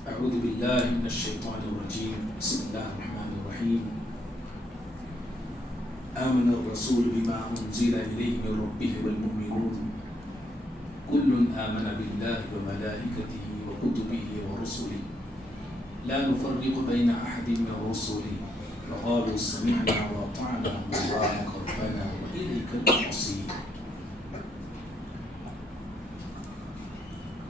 أعوذ بالله من الشيطان الرجيم. بسم الله الرحمن الرحيم. آمن الرسول بما أنزل إليه من ربه والمؤمنون كل آمن بالله وملائكته وكتبه ورسله لا نفرق بين أحد من رسله وقالوا سمعنا وأطعنا غفرانك ربنا وإليك المصير.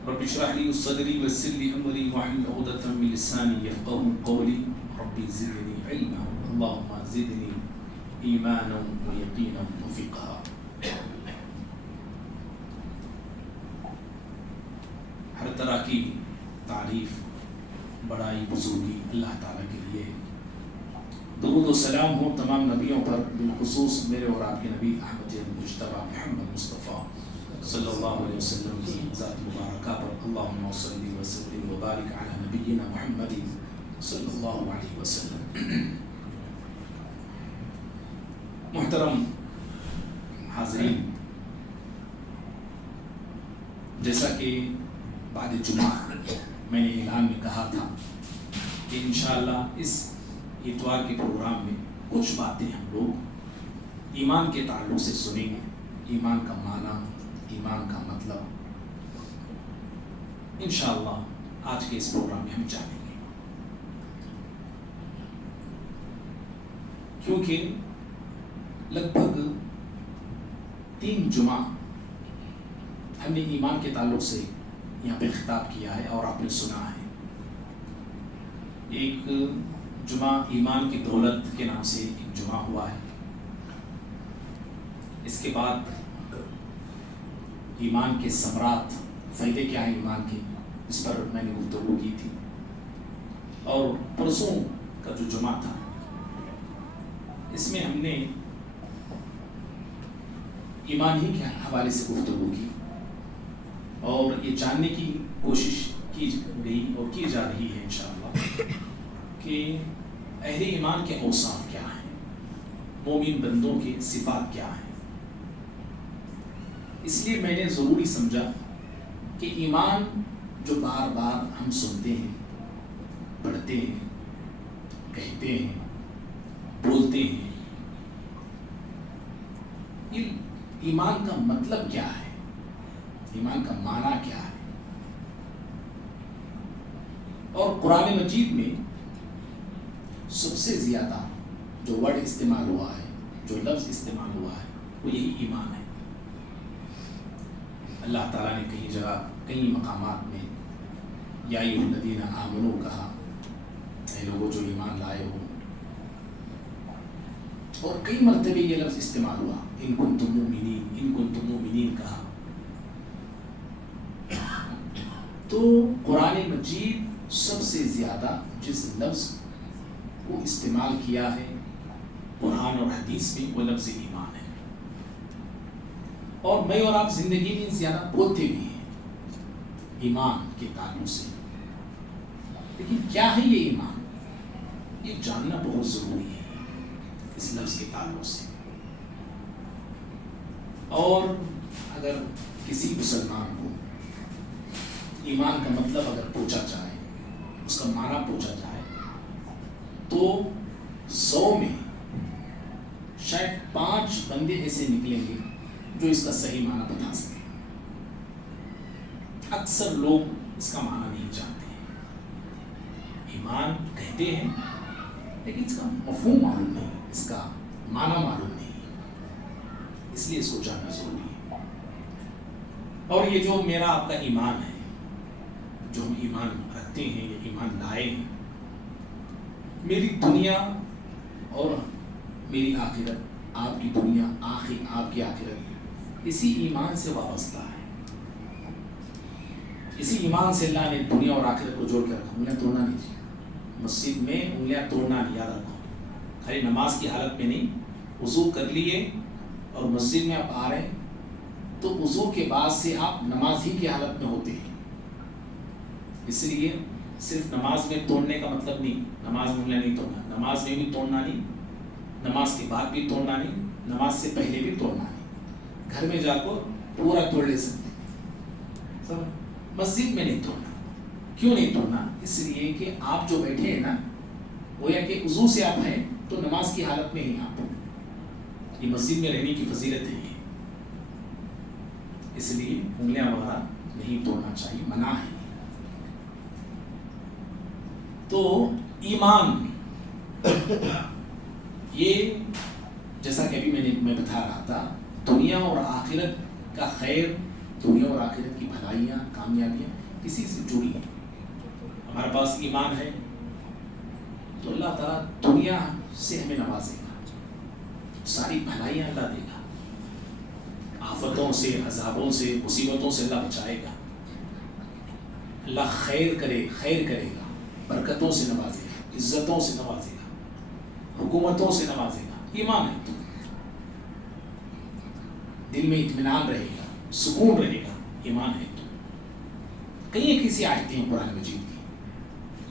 رب اشرح لي صدري ويسر لي أمري واحلل عقدة من لساني يفقهوا قولي. رب زدني علما اللهم زدني ایمانا و یقینا و فقہا. ہر طرح کی تعریف بڑائی بزرگی اللہ تعالیٰ کے لیے. درود و سلام ہو تمام نبیوں پر، بالخصوص میرے اور آپ کے نبی احمد مجتبیٰ محمد مصطفیٰ صلی اللہ علیہ وسلم کی ذات مبارکہ پر. اللہم صلی وسلم وبارک علی نبینا محمد صلی اللہ علیہ وسلم. محترم حاضرین، جیسا کہ بعد جمعہ میں نے اعلان میں کہا تھا کہ انشاءاللہ اس اتوار کے پروگرام میں کچھ باتیں ہم لوگ ایمان کے تعلق سے سنیں گے. ایمان کا معنی، ایمان کا مطلب انشاءاللہ آج کے اس پروگرام میں ہم جانیں گے. کیونکہ لگ بھگ 3 جمعہ ہم نے ایمان کے تعلق سے یہاں پہ خطاب کیا ہے اور آپ نے سنا ہے. ایک جمعہ ایمان کی دولت کے نام سے ایک جمعہ ہوا ہے. اس کے بعد ایمان کے ثمرات، فائدے کیا ہیں ایمان کے، اس پر میں نے گفتگو کی تھی. اور پرسوں کا جو جمعہ تھا اس میں ہم نے ایمان ہی کے حوالے سے گفتگو کی اور یہ جاننے کی کوشش کی گئی اور کی جا رہی ہے انشاءاللہ کہ اہل ایمان کے اوصاف کیا ہیں، مومن بندوں کے صفات کیا ہیں. اس لیے میں نے ضروری سمجھا کہ ایمان جو بار بار ہم سنتے ہیں، پڑھتے ہیں، کہتے ہیں، بولتے ہیں، ایمان کا مطلب کیا ہے، ایمان کا معنی کیا ہے. اور قرآن مجید میں سب سے زیادہ جو ورڈ استعمال ہوا ہے، جو لفظ استعمال ہوا ہے، وہ یہی ایمان ہے. اللہ تعالیٰ نے کئی جگہ کئی مقامات میں یا ایھا الذین آمنوا کہا، اے لوگوں جو ایمان لائے ہو، اور کئی مرتبے یہ لفظ استعمال ہوا، ان کنتم مؤمنین، ان کنتم مؤمنین کہا. تو قرآن مجید سب سے زیادہ جس لفظ کو استعمال کیا ہے قرآن اور حدیث میں، وہ لفظ ایمان ہے. اور میں اور آپ زندگی میں زیادہ بولتے بھی ہیں ایمان کے تعلق سے، لیکن کیا ہے یہ ایمان، یہ جاننا بہت ضروری ہے اس لفظ کے تعلق سے. اور اگر کسی مسلمان کو ایمان کا مطلب اگر پوچھا جائے، اس کا معنی پوچھا جائے، تو 100 میں شاید 5 بندے ایسے نکلیں گے جو اس کا صحیح معنی بتا سکیں. اکثر لوگ اس کا معنی نہیں جانتے ہیں. ایمان کہتے ہیں لیکن اس کا مفہوم معلوم نہیں، اس کا معنی معلوم نہیں. اس لیے اس کو جاننا ضروری ہے. اور یہ جو میرا آپ کا ایمان ہے، جو ہم ایمان رکھتے ہیں یا ایمان لائے ہیں، میری دنیا اور میری آخرت، آپ کی دنیا آپ کی آخرت اسی ایمان سے وابستہ ہے. اسی ایمان سے اللہ نے دنیا اور آخرت کو جوڑ کے رکھا. انگلیاں توڑنا نہیں چاہیے مسجد میں، انگلیاں توڑنا نہیں، یاد رکھو. خالی نماز کی حالت میں نہیں، وضو کر لیے اور مسجد میں آپ آ رہے ہیں تو وضو کے بعد سے آپ نماز ہی کی حالت میں ہوتے ہیں. اس لیے صرف نماز میں توڑنے کا مطلب نہیں نماز میں انگلیاں نہیں توڑنا، نماز میں بھی توڑنا نہیں، نماز کے بعد بھی توڑنا نہیں، نماز سے پہلے بھی توڑنا نہیں. گھر میں جا کر پورا توڑ لے سکتے، مسجد میں نہیں توڑنا. کیوں نہیں توڑنا؟ اس لیے کہ آپ جو بیٹھے ہیں نا، وہ یا کہ وضو سے آپ ہیں تو نماز کی حالت میں ہی آپ، یہ مسجد میں رہنے کی فضیلت ہے یہ، اس لیے انگلیاں وغیرہ نہیں توڑنا چاہیے، منع ہے۔ تو ایمان یہ جیسا کہ ابھی میں بتا رہا تھا، دنیا اور آخرت کا خیر، دنیا اور آخرت کی بھلائیاں، کامیابیاں کسی سے جڑی ہیں۔ ہمارے پاس ایمان ہے تو اللہ تعالیٰ دنیا سے ہمیں نوازے گا، ساری بھلائیاں اللہ دے گا، آفتوں سے، عذابوں سے، مصیبتوں سے اللہ بچائے گا، اللہ خیر کرے گا، برکتوں سے نوازے گا، عزتوں سے نوازے گا، حکومتوں سے نوازے گا۔ ایمان ہے تو دل میں اطمینان رہے گا، سکون رہے گا، ایمان ہے تو۔ کئی ایسی آیتیں ہیں قرآن مجید کی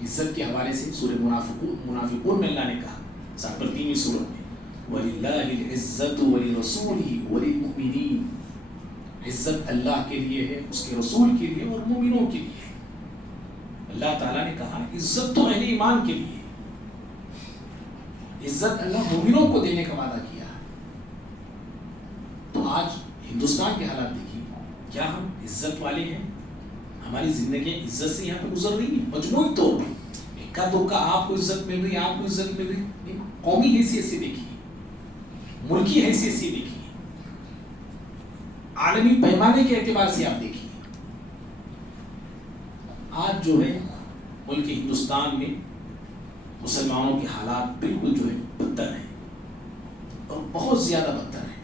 عزت کے حوالے سے، سورہ منافقون میں اللہ نے کہا 3ویں سورت میں، وَلِلَّهِ الْعِزَّةُ وَلِرَسُولِهِ وَلِلْمُؤْمِنِينَ، عزت اللہ کے لیے ہے، اس کے رسول کے لیے اور مومنوں کے لیے ہے۔ اللہ تعالیٰ نے کہا عزت تو اہل ایمان کے لیے، عزت اللہ مومنوں کو دینے کا وعدہ کیا ہے۔ تو آج ہندوستان کے حالات دیکھیے، کیا ہم عزت والے ہیں؟ ہماری زندگی عزت سے یہاں پہ گزر رہی ہے مجموعی طور پہ، اکا دکا آپ کو عزت مل رہی ہے، آپ کو عزت مل رہی ہے، قومی حیثیت سے دیکھیے، ملکی حیثیت سے دیکھیے، عالمی پیمانے کے اعتبار سے آپ دیکھیے۔ آج جو ہے ملک ہندوستان میں مسلمانوں کے حالات بالکل جو ہے بدتر ہیں، اور بہت زیادہ بدتر ہیں۔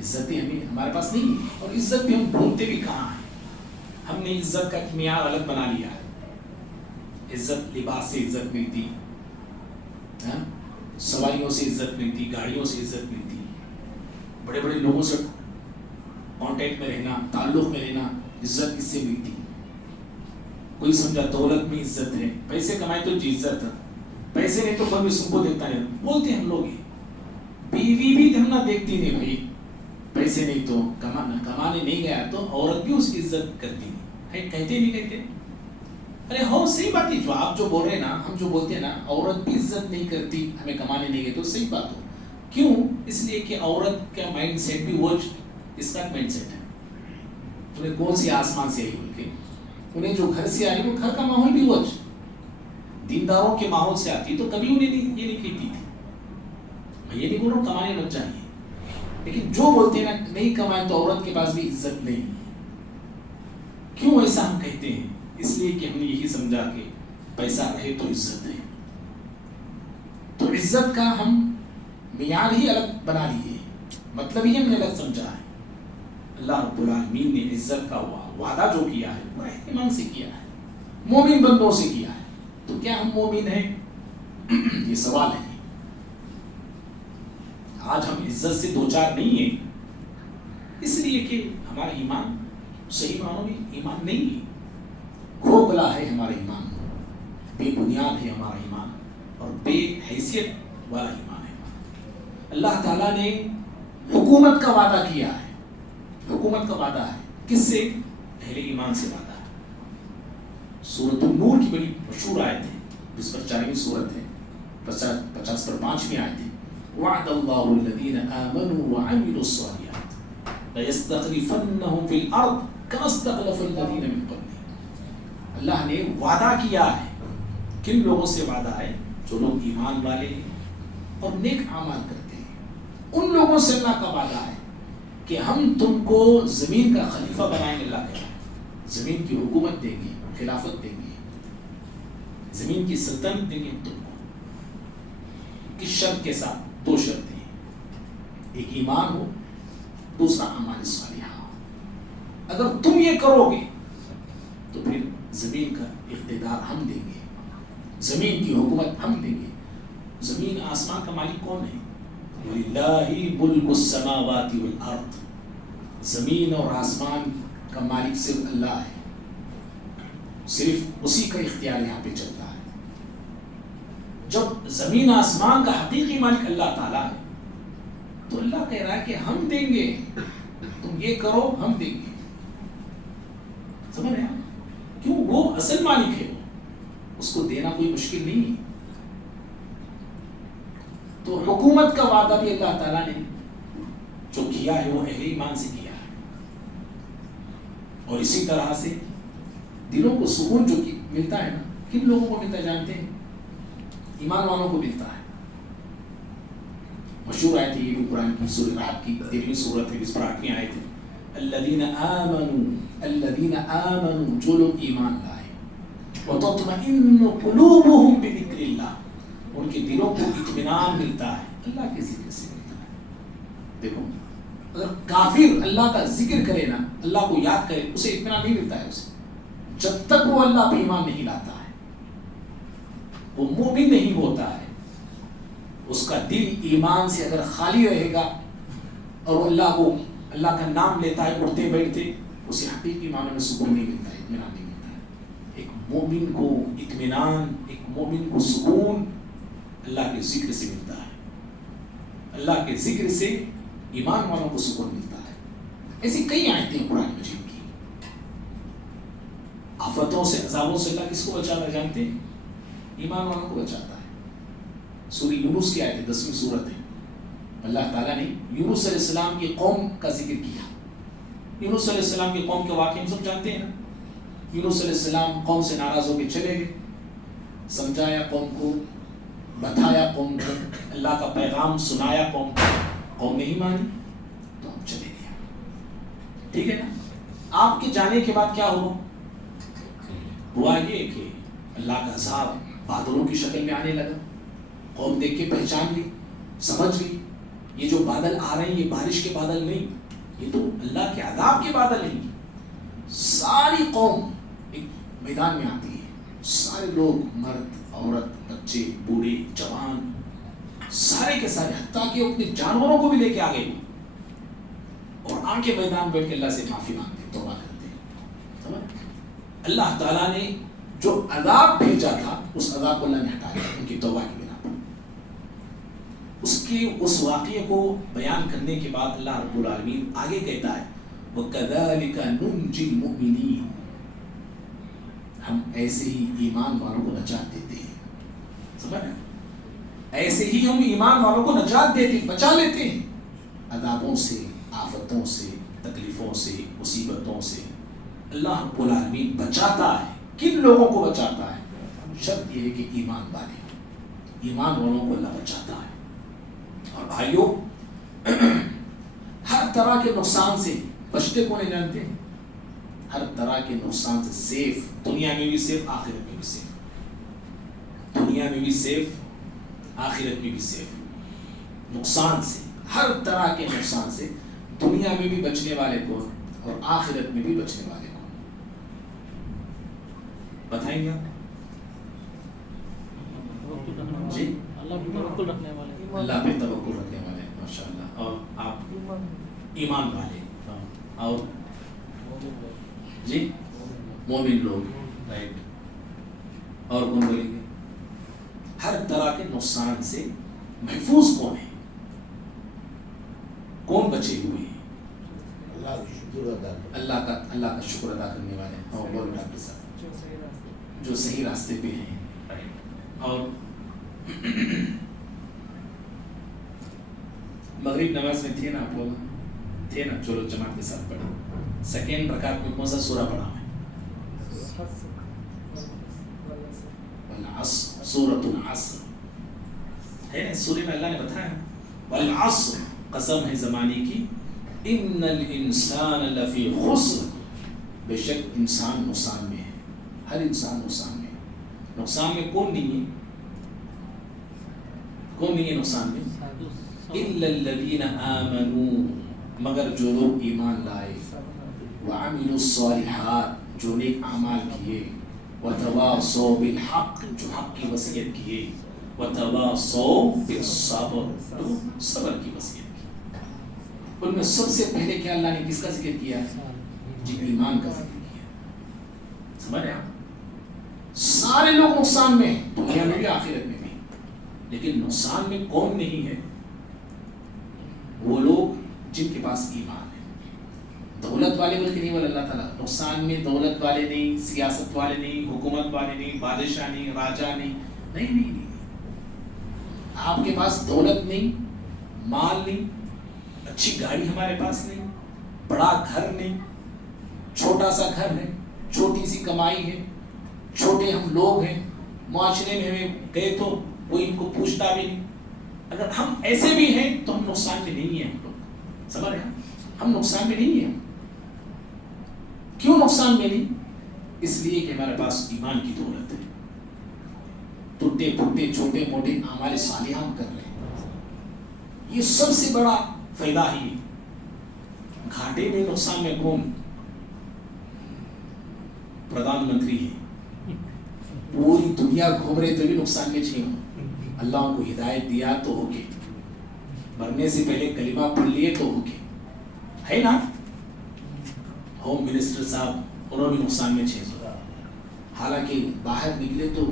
عزتیں ہمارے پاس نہیں ہیں، اور عزت بھی ہم ڈھونڈتے بھی کہاں ہیں؟ ہم نے عزت کا معیار الگ بنا لیا ہے۔ عزت لباس سے عزت ملتی، سواریوں سے عزت ملتی، گاڑیوں سے عزت ملتی، بڑے بڑے لوگوں سے کانٹیکٹ میں رہنا، تعلق میں رہنا، عزت اس سے ملتی۔ کوئی سمجھا دولت میں عزت ہے، پیسے کمائے تو جی عزت ہے، پیسے نہیں تو کوئی بھی سن کو دیکھتا نہیں، بولتے ہم لوگ، بیوی بھی ہم نہ دیکھتی نہیں بھائی، پیسے نہیں تو کمانے نہیں گیا تو عورت بھی اس کی عزت کرتی ہے، کہتے نہیں کہتے؟ ارے ہو صحیح بات ہے، جو آپ جو بول رہے ہیں نا، ہم جو بولتے ہیں نا عورت بھی عزت نہیں کرتی، ہمیں کمانے نہیں گئے، تو صحیح بات ہو۔ کیوں؟ اس لیے کہ عورت کا مائنڈ سیٹ بھی وہ اس کا مائنڈ سیٹ ہے، انہیں کون سی آسمان سے آئی بول کے، انہیں جو گھر سے آئی وہ گھر کا ماحول بھی وہ دینداروں کے ماحول سے آتی، تو کبھی انہیں یہ نہیں کہتی تھی۔ میں یہ نہیں بول رہا ہوں کمانے لگ چاہیے، لیکن جو بولتے ہیں نا نہیں کمائے تو عورت کے پاس بھی عزت نہیں۔ کیوں ایسا ہم کہتے ہیں؟ اس لیے کہ ہم نے یہی سمجھا کہ پیسہ رہے تو عزت ہے، تو عزت کا ہم معیار ہی الگ بنا لیے، مطلب ہی ہم نے الگ سمجھا ہے۔ اللہ رب العالمین نے عزت کا وعدہ جو کیا ہے وہ ایمان سے کیا ہے، مومن بندوں سے کیا ہے، تو کیا ہم مومن ہیں؟ یہ سوال ہے۔ آج ہم عزت سے دوچار نہیں ہیں، اس لیے کہ ہمارا ایمان صحیح معنوں میں ایمان نہیں ہے، کھوکھلا ہے ہمارا ایمان، بے بنیاد ہے ہمارا ایمان، اور بے حیثیت والا ایمان ہے۔ اللہ تعالیٰ نے حکومت کا وعدہ کیا ہے، حکومت کا وعدہ ہے، کس سے؟ اہل ایمان سے وعدہ ہے۔ سورۃ النور کی بڑی مشہور آیت ہے، جس پر 4ویں سورت ہے، 50 پر 5ویں آیت ہے، وعد اللہ الذین آمنوا وعملوا الصالحات لیستخلفنہم فی الارض کما استخلف الذین من قبلہم۔ اللہ نے وعدہ کیا ہے، کن لوگوں سے وعدہ ہے؟ جو لوگ ایمان والے ہیں اور نیک اعمال کرتے ہیں، ان لوگوں سے اللہ کا وعدہ ہے کہ ہم تم کو زمین کا خلیفہ بنائیں گے۔ اللہ کہتا ہے زمین کی حکومت دیں گے، خلافت دیں گے، زمین کی سلطنت دیں گے تم کو، کس شرط کے ساتھ؟ 2 شرطیں، ایک ایمان ہو، دوسرا اعمال صالحہ۔ اگر تم یہ کرو گے تو پھر زمین کا اقتدار ہم دیں گے، زمین کی حکومت ہم دیں گے۔ زمین آسمان کا مالک کون ہے؟ وَلِلَّهِ مُلْكُ السَّمَاوَاتِ وَالْأَرْضِ، زمین اور آسمان کا مالک صرف اللہ ہے، صرف اسی کا اختیار یہاں پہ چلتا ہے۔ جب زمین آسمان کا حقیقی مالک اللہ تعالیٰ ہے تو اللہ کہہ رہا ہے کہ ہم دیں گے، تم یہ کرو ہم دیں گے۔ سمجھ رہے ہیں؟ کیوں وہ اصل مالک ہے، اس کو دینا کوئی مشکل نہیں ہے. تو حکومت کا وعدہ بھی اللہ تعالیٰ نے جو کیا ہے وہ اہل ایمان سے کیا ہے. اور اسی طرح سے دلوں کو سکون جو ملتا ہے نا، کن لوگوں کو ملتا ہے جانتے ہیں؟ ایمان والوں کو ملتا ہے. مشہور آیت ہے یہ بھی قرآن کی سورہ رعد کی 13ویں سورت ہے، اس پر 8ویں آیت ہے. الذین آمنوا جو لوگ ایمان لائے، وتطمئن قلوبهم بذکر اللہ، ان کے دلوں کو اطمینان ملتا ہے اللہ کے ذکر سے ملتا ہے. دیکھو اگر کافر اللہ کا ذکر کرے نا، اللہ کو یاد کرے، اسے اطمینان نہیں ملتا ہے اسے جب تک وہ اللہ پہ ایمان نہیں لاتا ہے، وہ مومن نہیں ہوتا ہے. اس کا دل ایمان سے اگر خالی رہے گا اور وہ اللہ کا نام لیتا ہے اٹھتے بیٹھتے، اسے حقیقی معنی میں سکون نہیں ملتا ہے، اطمینان نہیں ملتا ہے. ایک مومن کو اطمینان، ایک مومن کو سکون اللہ کے ذکر سے ملتا ہے. اللہ کے ذکر سے ایمان والوں کو سکون ملتا ہے. ایسی کئی آیتیں قرآن مجید کی. آفتوں سے، عذابوں سے اللہ کس کو بچاتا ہے جانتے ہیں؟ ایمان والوں کو بچاتا ہے. سورہ یونس کی آیت 10ویں سورت ہے. اللہ تعالیٰ نے یونس علیہ السلام کی قوم کا ذکر کیا. یونس علیہ السلام کی قوم کے واقعے ہم سب جانتے ہیں نا. یونس علیہ السلام قوم سے ناراض ہو کے چلے گئے، سمجھایا قوم کو، بتایا قوم کو، اللہ کا پیغام سنایا قوم کو، قوم نہیں مانی تو ہم چلے گئے. ٹھیک ہے نا. آپ کے جانے کے بعد کیا ہوا یہ کہ اللہ کا عذاب بادلوں کی شکل میں آنے لگا. قوم دیکھ کے پہچان لی، سمجھ لی یہ جو بادل آ رہے ہیں یہ بارش کے بادل نہیں، یہ تو اللہ کے عذاب کے بادل نہیں. ساری قوم ایک میدان میں آتی ہے، سارے لوگ، مرد، عورت، بچے، بوڑھے، جوان، سارے کے سارے، حتیٰ کہ اپنے جانوروں کو بھی لے کے آ گئے اور آ کے میدان بیٹھ کے اللہ سے معافی مانگتے، توبہ کرتے. اللہ تعالیٰ نے جو عذاب بھیجا تھا اس عذاب کو اللہ نے ہٹا دیا ان کی توبہ کی بنا پر. اس واقعے کو بیان کرنے کے بعد اللہ رب العالمین آگے کہتا ہے وَكَذَلِكَ نُنْجِي الْمُؤْمِنِينَ، ہم ایسے ہی ایمان والوں کو نجات دیتے ہیں. سمجھ رہے؟ ایسے ہی ہم ایمان والوں کو نجات دیتے ہیں، بچا لیتے ہیں عذابوں سے، آفتوں سے، تکلیفوں سے، مصیبتوں سے. اللہ رب العالمین بچاتا ہے. کن لوگوں کو بچاتا ہے؟ شرط یہ ہے کہ ایمان والے، ایمان والوں کو اللہ بچاتا ہے. اور بھائیوں ہر طرح کے نقصان سے بچتے کو نہیں جانتے ہیں. ہر طرح کے نقصان سے سیف، دنیا میں بھی سیف، آخرت میں بھی سیف. دنیا میں بھی سیف، آخرت میں بھی سیف. نقصان سے، ہر طرح کے نقصان سے دنیا میں بھی بچنے والے کو اور آخرت میں بھی بچنے والے کو. بتائیں گے جی؟ اللہ پہ توکل رکھنے والے، ماشاءاللہ. اور آپ ایمان والے، اور جی مومن لوگ، رائٹ. اور کون بولیں گے؟ ہر طرح کے نقصان سے محفوظ کون ہے؟ کون بچے ہوئے ہیں؟ اللہ کا شکر ادا کرنے والے. اور بول ڈاکٹر صاحب جو صحیح راستے پہ ہیں. اور مغرب نماز میں تھے نا آپ لوگ؟ تھے نا؟ چلو جماعت کے ساتھ پڑھو. سیکنڈ رکعت میں کون سا سورہ پڑھا ہے؟ والعصر، سورۃ العصر ہے نا. سورہ میں اللہ نے بتایا والعصر، قسم ہے زمانے کی، ان الانسان لفی خسر، بے شک انسان نقصان میں ہے. ہر انسان نقصان میں. نقصان میں کون نہیں ہے؟ کون نہیں ہے نقصان میں؟ الا الذین آمنوا، مگر جو لوگ ایمان لائے، وعملوا الصالحات، جو نیک اعمال کیے، وتواصوا بالحق، جو حق کی وصیت کیے، وتواصوا بالصبر، تو صبر کی وصیت کی. ان میں سب سے پہلے کیا اللہ نے کس کا ذکر کیا ہے؟ جی ایمان کا ذکر کیا. سمجھ رہے ہیں؟ سارے لوگ نقصان میں ہیں، دنیا میں بھی آخرت میں بھی. لیکن نقصان میں کون نہیں ہے؟ وہ لوگ جن کے پاس ایمان ہے. دولت والے بول کے نہیں بول اللہ تعالیٰ، نقصان میں دولت والے نہیں، سیاست والے نہیں، حکومت والے نہیں، بادشاہ نہیں، راجہ نہیں، نہیں نہیں نہیں۔ آپ کے پاس دولت نہیں، مال نہیں، اچھی گاڑی ہمارے پاس نہیں، بڑا گھر نہیں، چھوٹا سا گھر ہے، چھوٹی سی کمائی ہے، چھوٹے ہم لوگ ہیں، معاشرے میں ہمیں گئے تو کوئی ان کو پوچھتا بھی نہیں۔ اگر ہم ایسے بھی ہیں تو ہم نقصان میں نہیں ہیں، ہم لوگ سمجھ رہے ہیں، ہم نقصان میں نہیں ہیں۔ کیوں نقصان میں نہیں؟ اس لیے کہ ہمارے پاس ایمان کی دولت ہے، ٹوٹے پھوٹے چھوٹے موٹے اعمال صالحہ ہم کر رہے ہیں، یہ سب سے بڑا فائدہ ہی ہے۔ گھاٹے میں نقصان میں کون؟ پردھان منتری ہے، پوری دنیا گھوم رہے تو بھی نقصان میں چھے ہوں، اللہ کو ہدایت دیا تو ہو کے، مرنے سے پہلے کلمہ پڑھ لیے تو ہو کے، ہے نا؟ ہوم منسٹر صاحب انہوں بھی نقصان میں چھے، حالانکہ باہر نکلے تو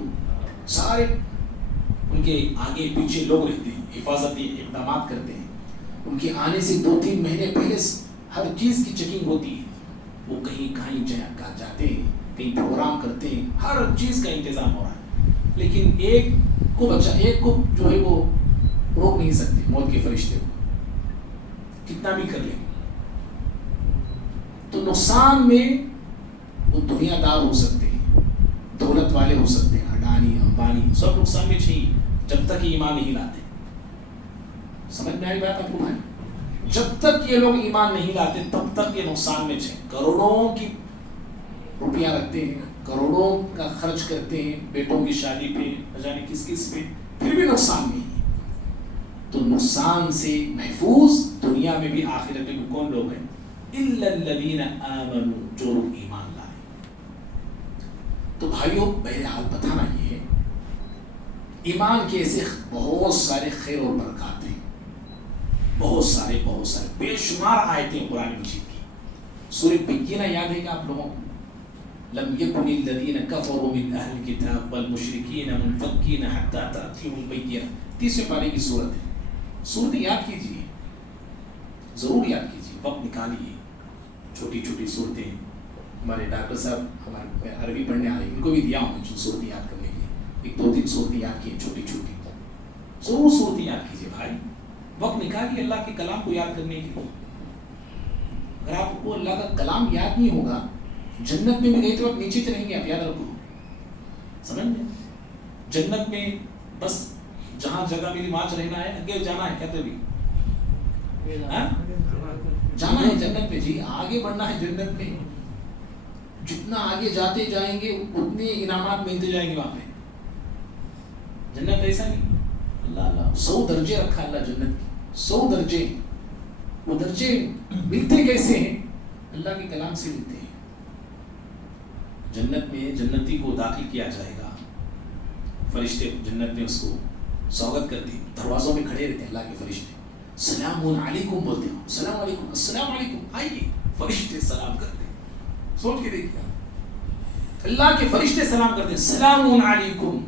سارے ان کے آگے پیچھے لوگ رہتے ہیں، حفاظتی اقدامات کرتے ہیں، ان کے آنے سے 2-3 مہینے پہلے ہر چیز کی چیکنگ ہوتی ہے، وہ کہیں جاتے ہیں، کہیں پروگرام کرتے ہیں، ہر چیز کا انتظام ہو رہا ہے، لیکن ایک کو جو ہے وہ روک نہیں سکتے موت کے فرشتے کو، کتنا بھی کر لیں۔ تو نقصان میں وہ دنیا دار ہو سکتے ہیں، دولت والے ہو سکتے ہیں، اڈانی امبانی سب نقصان میں چاہیے جب تک ایمان نہیں لاتے۔ سمجھ میں آئی بات آپ کو بھائی؟ جب تک یہ لوگ ایمان نہیں لاتے تب تک یہ نقصان میں چاہیے، کروڑوں کی روپیہ رکھتے ہیں، کروڑوں کا خرچ کرتے ہیں بیٹوں کی شادی پہ، نہ جانے کس پہ، پھر بھی نقصان میں ہی۔ تو نقصان سے محفوظ دنیا میں بھی آخرت میں کون لوگ ہیں؟ الا الذین آمنوا، جو لوگ ایمان لائے۔ تو بھائیوں بہرحال بتانا یہ ہے، ایمان کے ایسے بہت سارے خیر اور برکات ہیں، بہت سارے بے شمار آیتیں قرآن مجید کی۔ سورہ بینہ یاد ہے کہ آپ لوگوں کو؟ لم یکن الذین کفروا من اہل الکتاب والمشرکین منفکین حتی تأتیہم البینہ، 30 پارے کی سورت ہے۔ سورت یاد کیجیے، ضرور یاد کیجیے، وقت نکالیے، چھوٹی چھوٹی صورتیں۔ ہمارے ڈاکٹر صاحب ہمارے عربی پڑھنے آ رہے ہیں، ان کو بھی دیا ہوں صورت یاد کرنے کے لیے، 1-2-3 صورتیں یاد کی چھوٹی چھوٹی، ضرور صورتیں یاد کیجیے بھائی، وقت نکالیے اللہ کے کلام کو یاد کرنے کے لیے۔ اگر آپ کو اللہ کا کلام یاد نہیں ہوگا، جنت میں بھی گئے تو آپ نیچے چلیں گے، آپ یاد رکھو، سمجھ میں؟ جنت میں بس جہاں جگہ میری وہاں رہنا ہے، آگے جانا ہے، کہتے بھی جانا ہے جنت میں، جی آگے بڑھنا ہے جنت میں، جتنا آگے جاتے جائیں گے اتنے انعامات ملتے جائیں گے وہاں پہ۔ جنت ایسا نہیں، اللہ 100 درجے رکھا اللہ جنت کے، 100 درجے، وہ درجے ملتے کیسے ہیں؟ اللہ کے کلام سے ملتے ہیں۔ جنت میں جنتی کو داخل کیا جائے گا، فرشتے جنت میں اس کو سواگت کرتے ہیں، دروازوں میں کھڑے رہتے ہیں اللہ کے فرشتے، سلام علیکم بولتے ہیں، السلام علیکم، السلام علیکم، آئیے، فرشتے سلام کرتے ہیں۔ سوچ کے دیکھیے، اللہ کے فرشتے سلام کرتے ہیں، سلام علیکم۔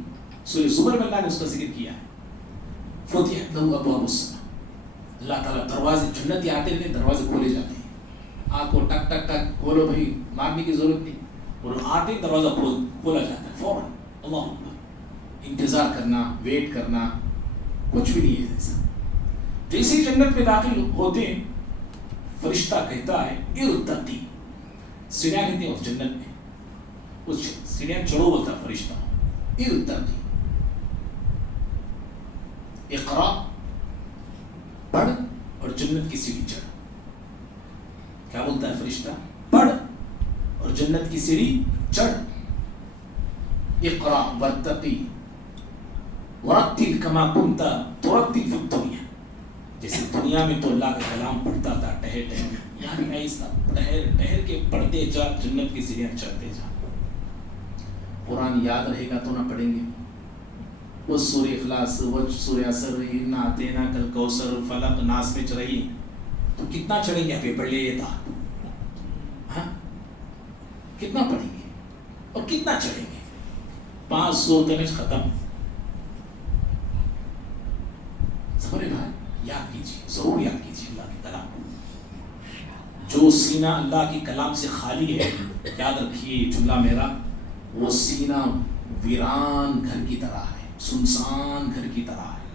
سورہ زمر میں اللہ نے اس کا ذکر کیا ہے، فتحت لہ ابواب السماء، اللہ تعالیٰ دروازے، جنتی آتے رہتے ہیں، دروازے کھولے جاتے ہیں، آپ کو ٹک ٹک ٹک کھولو بھائی، مارنے کی ضرورت نہیں، اور آتے دروازہ کھولا جاتا ہے فوراً، اللہ اکبر۔ انتظار کرنا، ویٹ کرنا، کچھ بھی نہیں ہے ایسا۔ جیسے ہی جنت میں داخل ہوتے ہیں، فرشتہ کہتا ہے ارتقی، سیڑھیاں کہتے ہیں اس جنت میں، اس سیڑھیاں چڑھو بولتا فرشتہ، ارتقی، اقرا، پڑھ، اور جنت کی سیڑھی چڑھ۔ کیا بولتا ہے فرشتہ؟ پڑھ اور جنت کی سیڑھی چڑھ۔ اقرا وارتقی ورتل کما کنت ترتل فی الدنیا، جیسے دنیا میں تو اللہ کا کلام پڑھتا تھا ٹہر ٹہر، یعنی ایسا ٹہر ٹہر کے پڑھتے جا، جنت کی سیڑھیاں چڑھتے جا۔ قرآن یاد رہے گا تو نہ پڑھیں گے، وہ سورہ اخلاص، وہ سورہ عصر، انا اعطیناک الکوثر، فلق، ناس میں چڑھائی تو کتنا چڑھیں گے؟ پہ پڑھ لے یہ تھا، ہاں کتنا پڑھیں گے اور کتنا چڑھیں گے؟ 5 سورتیں میں ختم۔ سمجھے بھائی؟ یاد کیجیے، ضرور یاد کیجیے اللہ کے کلام کو، جو جو سینہ اللہ کے کلام سے خالی ہے، یاد رکھیے جملہ میرا، وہ سینہ ویران گھر کی طرح ہے، سنسان گھر کی طرح ہے۔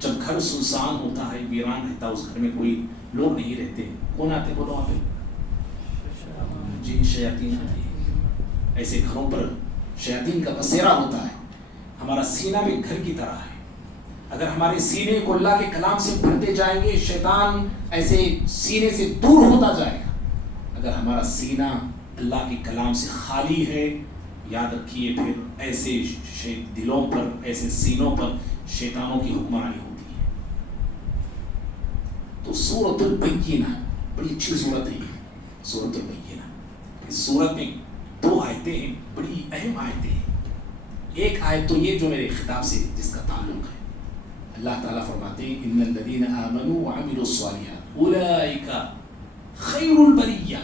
جب گھر سنسان ہوتا ہے، ویران رہتا ہے، اس گھر میں کوئی لوگ نہیں رہتے، کون آتے بولو وہاں پہ؟ جن شیاطین آتے ہیں۔ ایسے گھروں پر شیاطین کا بسیرا ہوتا ہے۔ ہمارا سینہ بھی گھر کی طرح ہے۔ اگر ہمارے سینے کو اللہ کے کلام سے بھرتے جائیں گے، شیطان ایسے سینے سے دور ہوتا جائے گا۔ اگر ہمارا سینہ اللہ کے کلام سے خالی ہے، یاد رکھیے پھر ایسے دلوں پر، ایسے سینوں پر شیطانوں کی حکمرانی ہوتی ہے۔ تو سورۃ البینہ بڑی اچھی سورت ہے یہ، سورۃ البینہ۔ اس سورت میں 2 آیتیں ہیں، بڑی اہم آیتیں ہیں۔ ایک آیت تو یہ جو میرے خطاب سے جس کا تعلق ہے، اللہ تعالیٰ فرماتے ہیں ان الذین آمنوا وعملوا الصالحات اولئک خیر البریہ،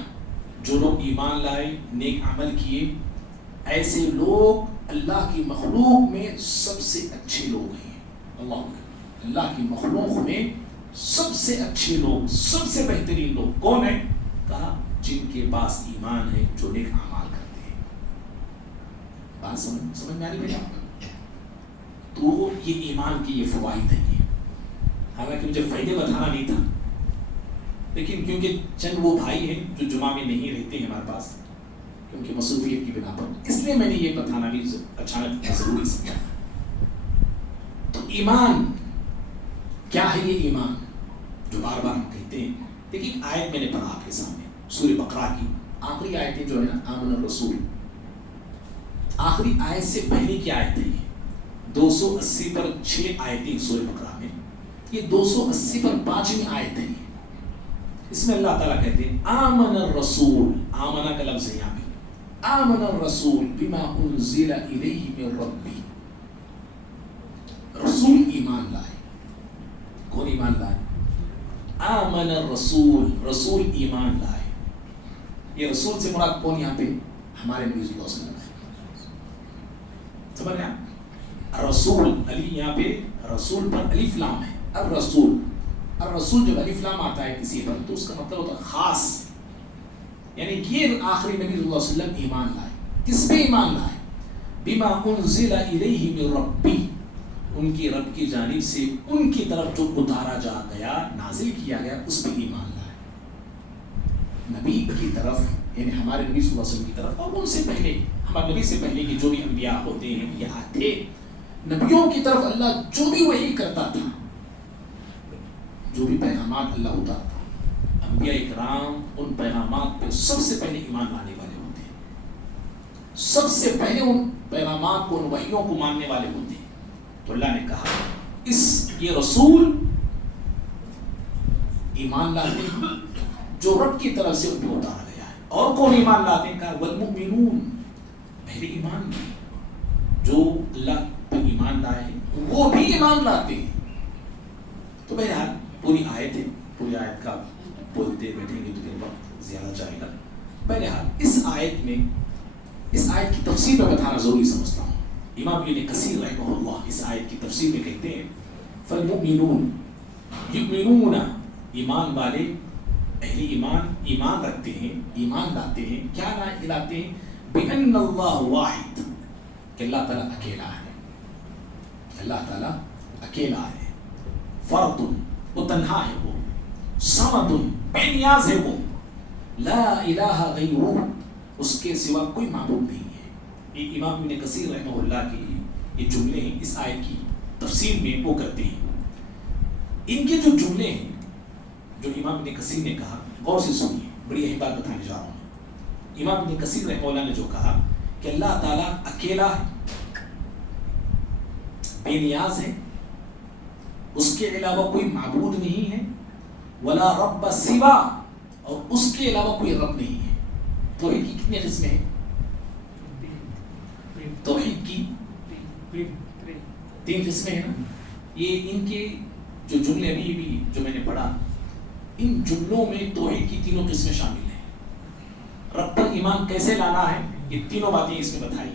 جو لوگ ایمان لائے، نیک عمل کیے، ایسے لوگ اللہ کی مخلوق میں سب سے اچھے لوگ ہیں۔ اللہ کی مخلوق میں سب سے اچھے لوگ، سب سے بہترین لوگ کون ہیں؟ کہا جن کے پاس ایمان ہے، جو نیک اعمال کرتے ہیں۔ بات سمجھ میں آ رہی ہے؟ تو یہ ایمان کی یہ فوائد ہیں۔ حالانکہ مجھے فائدے بتانا نہیں تھا، لیکن کیونکہ چند وہ بھائی ہیں جو جمعہ میں نہیں رہتے ہیں ہمارے پاس، کیونکہ مصروفیت کی بنا پر، اس لیے میں نے یہ بتانا بھی اچانک ضروری سمجھا۔ تو ایمان کیا ہے؟ یہ ایمان جو بار بار ہم کہتے ہیں، دیکھیے آیت میں نے پڑھا آپ کے سامنے، سورہ بقرہ کی آخری آیتیں جو ہے نا، آمن الرسول، آخری آیت سے پہلے کی آیت ہے یہ 280 پر 6 آیتیں سورہ بقرہ میں، یہ 280 پر 5ویں آیت ہے۔ اس میں اللہ تعالیٰ کہتے ہیں آمن الرسول، آمنہ کا لفظ ہے یہاں پہ، آمن الرسول بما انزل الیہ من ربی، رسول ایمان لائے۔ کون ایمان لائے؟ آمن الرسول، رسول ایمان لائے۔ یہ رسول سے مراد کون یہاں پہ؟ ہمارے نبی صلی اللہ علیہ وسلم ہے۔ سمجھ رہے ہیں؟ رسول، علی یہاں پہ رسول پر الف لام ہے، الرسول، الرسول جب الف لام آتا ہے کسی پر تو اس کا مطلب ہوتا ہے خاص، یعنی یہ آخری نبی صلی اللہ علیہ وسلم ایمان لائے۔ کس پہ ایمان لائے؟ بما انزل الیہ من ربی، ان کی رب کی جانب سے ان کی طرف جو اتارا جا گیا، نازل کیا گیا، اس پہ ایمان لائے۔ نبی کی طرف، یعنی ہمارے نبی صلی اللہ علیہ وسلم کی طرف، اور ان سے پہلے، ہمارے نبی سے پہلے کے جو بھی انبیاء ہوتے ہیں یہ آتے، نبیوں کی طرف اللہ جو بھی وحی کرتا تھا، جو بھی پیغامات اللہ اتارتا، انبیاء اکرام ان پیغامات پہ سب سے پہلے ایمان لانے والے ہوتے ہیں، سب سے پہلے ان پیغامات کو، ان وحیوں کو ماننے والے ہوتے ہیں۔ تو اللہ نے کہا یہ رسول ایمان لاتے ہیں جو رب کی طرف سے ان پہ اتارا گیا ہے۔ اور کون ایمان لاتے ہیں؟ کہا والمؤمنون، پہلے ایمان لائے، جو اللہ پہ ایمان لائے ہیں وہ بھی ایمان لاتے ہیں۔ تو بہرحال پوری آیت ہے، پوری آیت کا بولتے بیٹھیں گے تو پھر وقت زیادہ جائے گا۔ بہرحال اس آیت میں، اس آیت کی تفسیر میں بتانا ضروری سمجھتا ہوں۔ امام ابن کثیر رحمہ اللہ اس آیت کی تفسیر میں کہتے ہیں فالمؤمنون یؤمنون، ایمان والے، اہل ایمان ایمان رکھتے ہیں، ایمان لاتے ہیں، کیا لاتے ہیں؟ بأن اللہ واحد، کہ اللہ تعالیٰ اکیلا ہے، اللہ تعالیٰ اکیلا ہے، فرد، وہ تنہا ہے، وہ صمد، بے نیاز ہے، وہ لا الہ غیرہ، اس کے سوا کوئی معبود نہیں ہے۔ یہ امام ابن کثیر رحمہ اللہ کی یہ جملے ہیں، اس آیت کی تفسیر میں وہ کرتے ہیں۔ ان کے جو جملے ہیں جو امام ابن کثیر نے کہا، غور سے سنیے، بڑی اہم بات بتانے جا رہا ہوں۔ امام ابن کثیر رحمہ اللہ نے جو کہا کہ اللہ تعالیٰ اکیلا ہے، بے نیاز ہے، اس کے علاوہ کوئی معبود نہیں ہے، ولا رب سوا، اور اس کے علاوہ کوئی رب نہیں ہے۔ توحید کی کتنی قسمیں ہیں؟ توحید کی 3 قسمیں ہیں نا۔ یہ ان کے جو جملے ابھی بھی جو میں نے پڑھا، ان جملوں میں توحید کی 3 قسمیں شامل ہیں۔ رب پر ایمان کیسے لانا ہے، یہ 3 باتیں اس میں بتائی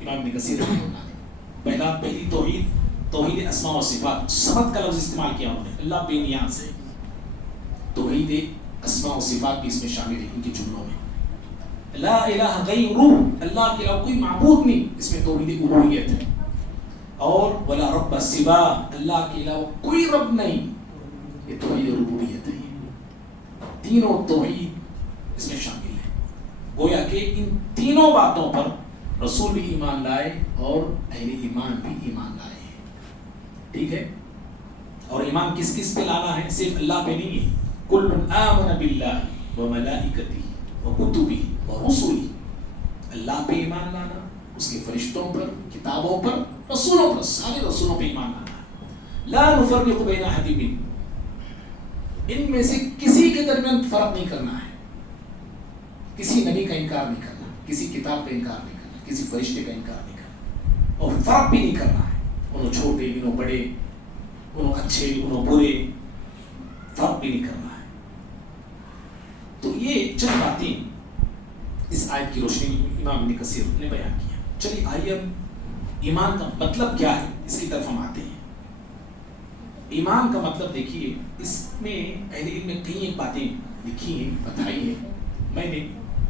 امام ابن کثیر رحمہ اللہ نے۔ پہلی توحید اسماء و صفات، صفت کا لفظ استعمال کیا انہوں نے، اللہ بے نیاز ہے، توحید اسماء و صفات بھی اس میں شامل ہیں ان کے جملوں میں. لا الہ غیرہ، اللہ کے علاوہ کوئی معبود نہیں، اس میں توحید الوہیت ہے. اور ولا رب سوا، اللہ کے علاوہ کوئی رب نہیں، یہ توحید ربوبیت ہے. تینوں توحید اس میں شامل ہے. گویا کہ ان تینوں باتوں پر رسول بھی ایمان لائے اور اہل ایمان بھی ایمان لائے ہیں. ٹھیک ہے. اور ایمان کس کس پہ لانا ہے؟ صرف اللہ پہ نہیں ہے. کل آمن باللہ وملائکتہ وکتبہ ورسلہ، اللہ پہ ایمان لانا، اس کے فرشتوں پر، کتابوں پر، رسولوں پر، سارے رسولوں پہ ایمان لانا. لا نفرق بین احد منہم، ان میں سے کسی کے درمیان فرق نہیں کرنا ہے. کسی نبی کا انکار نہیں کرنا، کسی کتاب کا انکار نہیں کرنا، کسی فرشتے کا انکار نہیں کرنا، اور فرق بھی نہیں کرنا ہے. انہوں چھوٹے، انہوں بڑے، انہوں اچھے، انہوں برے، فرق بھی نہیں کرنا ہے. تو یہ چند باتیں اس آیت کی روشنی میں امام ابن کثیر نے بیان کیا. چلیے آئیے اب ایمان کا مطلب کیا ہے اس کی طرف ہم آتے ہیں. ایمان کا مطلب دیکھیے، اس میں اہل علم میں کئی ایک باتیں لکھی ہیں، بتائی ہیں. میں نے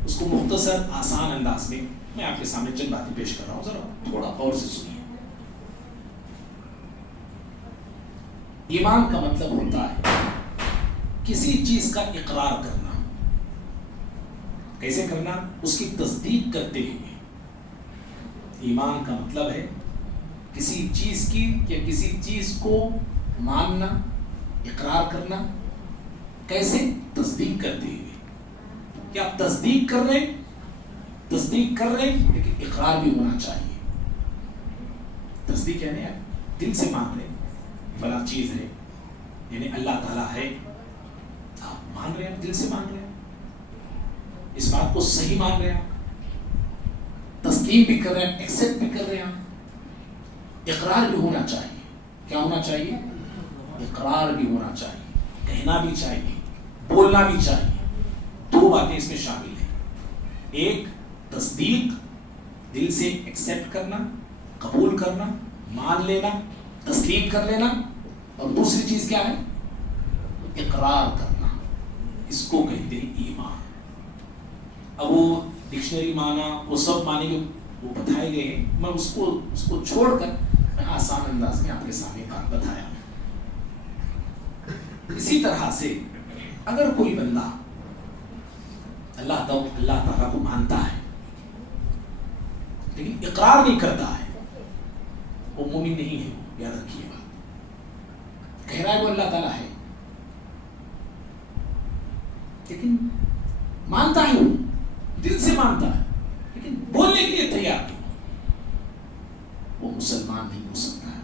اس کو مختصر آسان انداز میں آپ کے سامنے چند باتیں پیش کر رہا ہوں، ذرا تھوڑا غور سے سنیے. ایمان کا مطلب ہوتا ہے کسی چیز کا اقرار کرنا. کیسے کرنا؟ اس کی تصدیق کرتے ہوئے. ایمان کا مطلب ہے کسی چیز کی یا کسی چیز کو ماننا، اقرار کرنا. کیسے؟ تصدیق کرتے ہوئے. کہ آپ تصدیق کر رہے ہیں لیکن اقرار بھی ہونا چاہیے. تصدیق یعنی آپ دل سے مان رہے فلاں چیز ہے، یعنی اللہ تعالیٰ ہے، آپ مان رہے ہیں، دل سے مان رہے ہیں، اس بات کو صحیح مان رہے ہیں، تسلیم بھی کر رہے ہیں، ایکسپٹ بھی کر رہے ہیں. اقرار بھی ہونا چاہیے. کیا ہونا چاہیے؟ اقرار بھی ہونا چاہیے، کہنا بھی چاہیے، بولنا بھی چاہیے. دو باتیں اس میں شامل ہیں. ایک تصدیق، دل سے ایکسپٹ کرنا، قبول کرنا، مان لینا، تسلیم کر لینا. اور دوسری چیز کیا ہے؟ اقرار کرنا. اس کو کہتے ہیں ایمان. اب وہ ڈکشنری معنی وہ سب معنی جو وہ بتائے گئے ہیں، میں اس کو چھوڑ کر میں آسان انداز میں آپ کے سامنے بات بتایا. اسی طرح سے اگر کوئی بندہ اللہ تعالیٰ کو مانتا ہے لیکن اقرار نہیں کرتا ہے، وہ مومن نہیں ہے. یاد رکھیے بات. کہہ رہا ہے وہ اللہ تعالیٰ ہے لیکن مانتا ہے، وہ دل سے مانتا ہے لیکن بولنے کے لیے تیار نہیں، وہ مسلمان نہیں ہو سکتا ہے.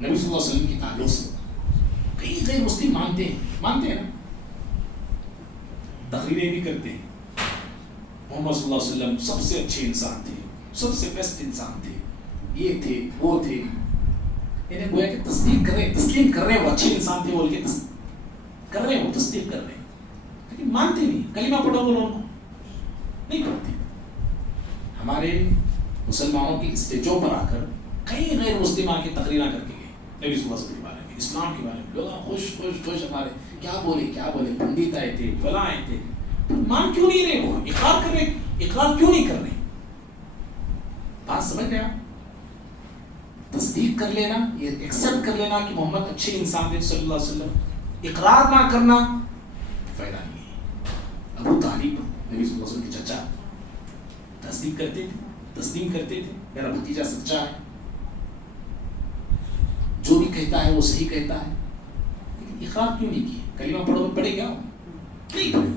نبی صلی اللہ علیہ وسلم کی تعلق سے کئی غیر مسلم مانتے ہیں نا، تقریریں بھی کرتے ہیں. محمد صلی اللہ علیہ وسلم سب سے اچھے انسان تھے، سب سے بیسٹ انسان تھے، یہ تھے، وہ تھے. یعنی گویا کہ تصدیق کر رہے ہیں، تسلیم کر رہے ہیں وہ اچھے انسان تھے بول کے کر رہے ہیں، وہ تصدیق کر رہے ہیں لیکن مانتے نہیں. کلمہ پڑھو بولو ان کو نہیں پڑھتے. ہمارے مسلمانوں کی اسٹیجوں پر آ کر کئی غیر مسلمان کی تقریریں کر کے گئے نبی صلی اللہ علیہ وسلم کے بارے میں، اسلام کے بارے میں. لوگ خوش ہمارے کیا بولے پنڈت آئے تھے، فلاں آئے تھے. مان کیوں نہیں رہے؟ وہ اقرار کر رہے، اقرار کیوں نہیں کر رہے؟ بات سمجھ گئے آپ؟ تصدیق کر لینا، یہ ایکسپٹ کر لینا کہ محمد اچھے انسان تھے صلی اللہ علیہ وسلم، اقرار نہ کرنا فائدہ نہیں ہے. ابو طالب نبی صلی اللہ علیہ وسلم کے چچا تصدیق کرتے تھے، تسلیم کرتے تھے، میرا بھتیجا سچا ہے، جو بھی کہتا ہے وہ صحیح کہتا ہے، لیکن اقرار کیوں نہیں کیا؟ کلمہ پڑھو میں پڑھے گا نہیں پڑھے.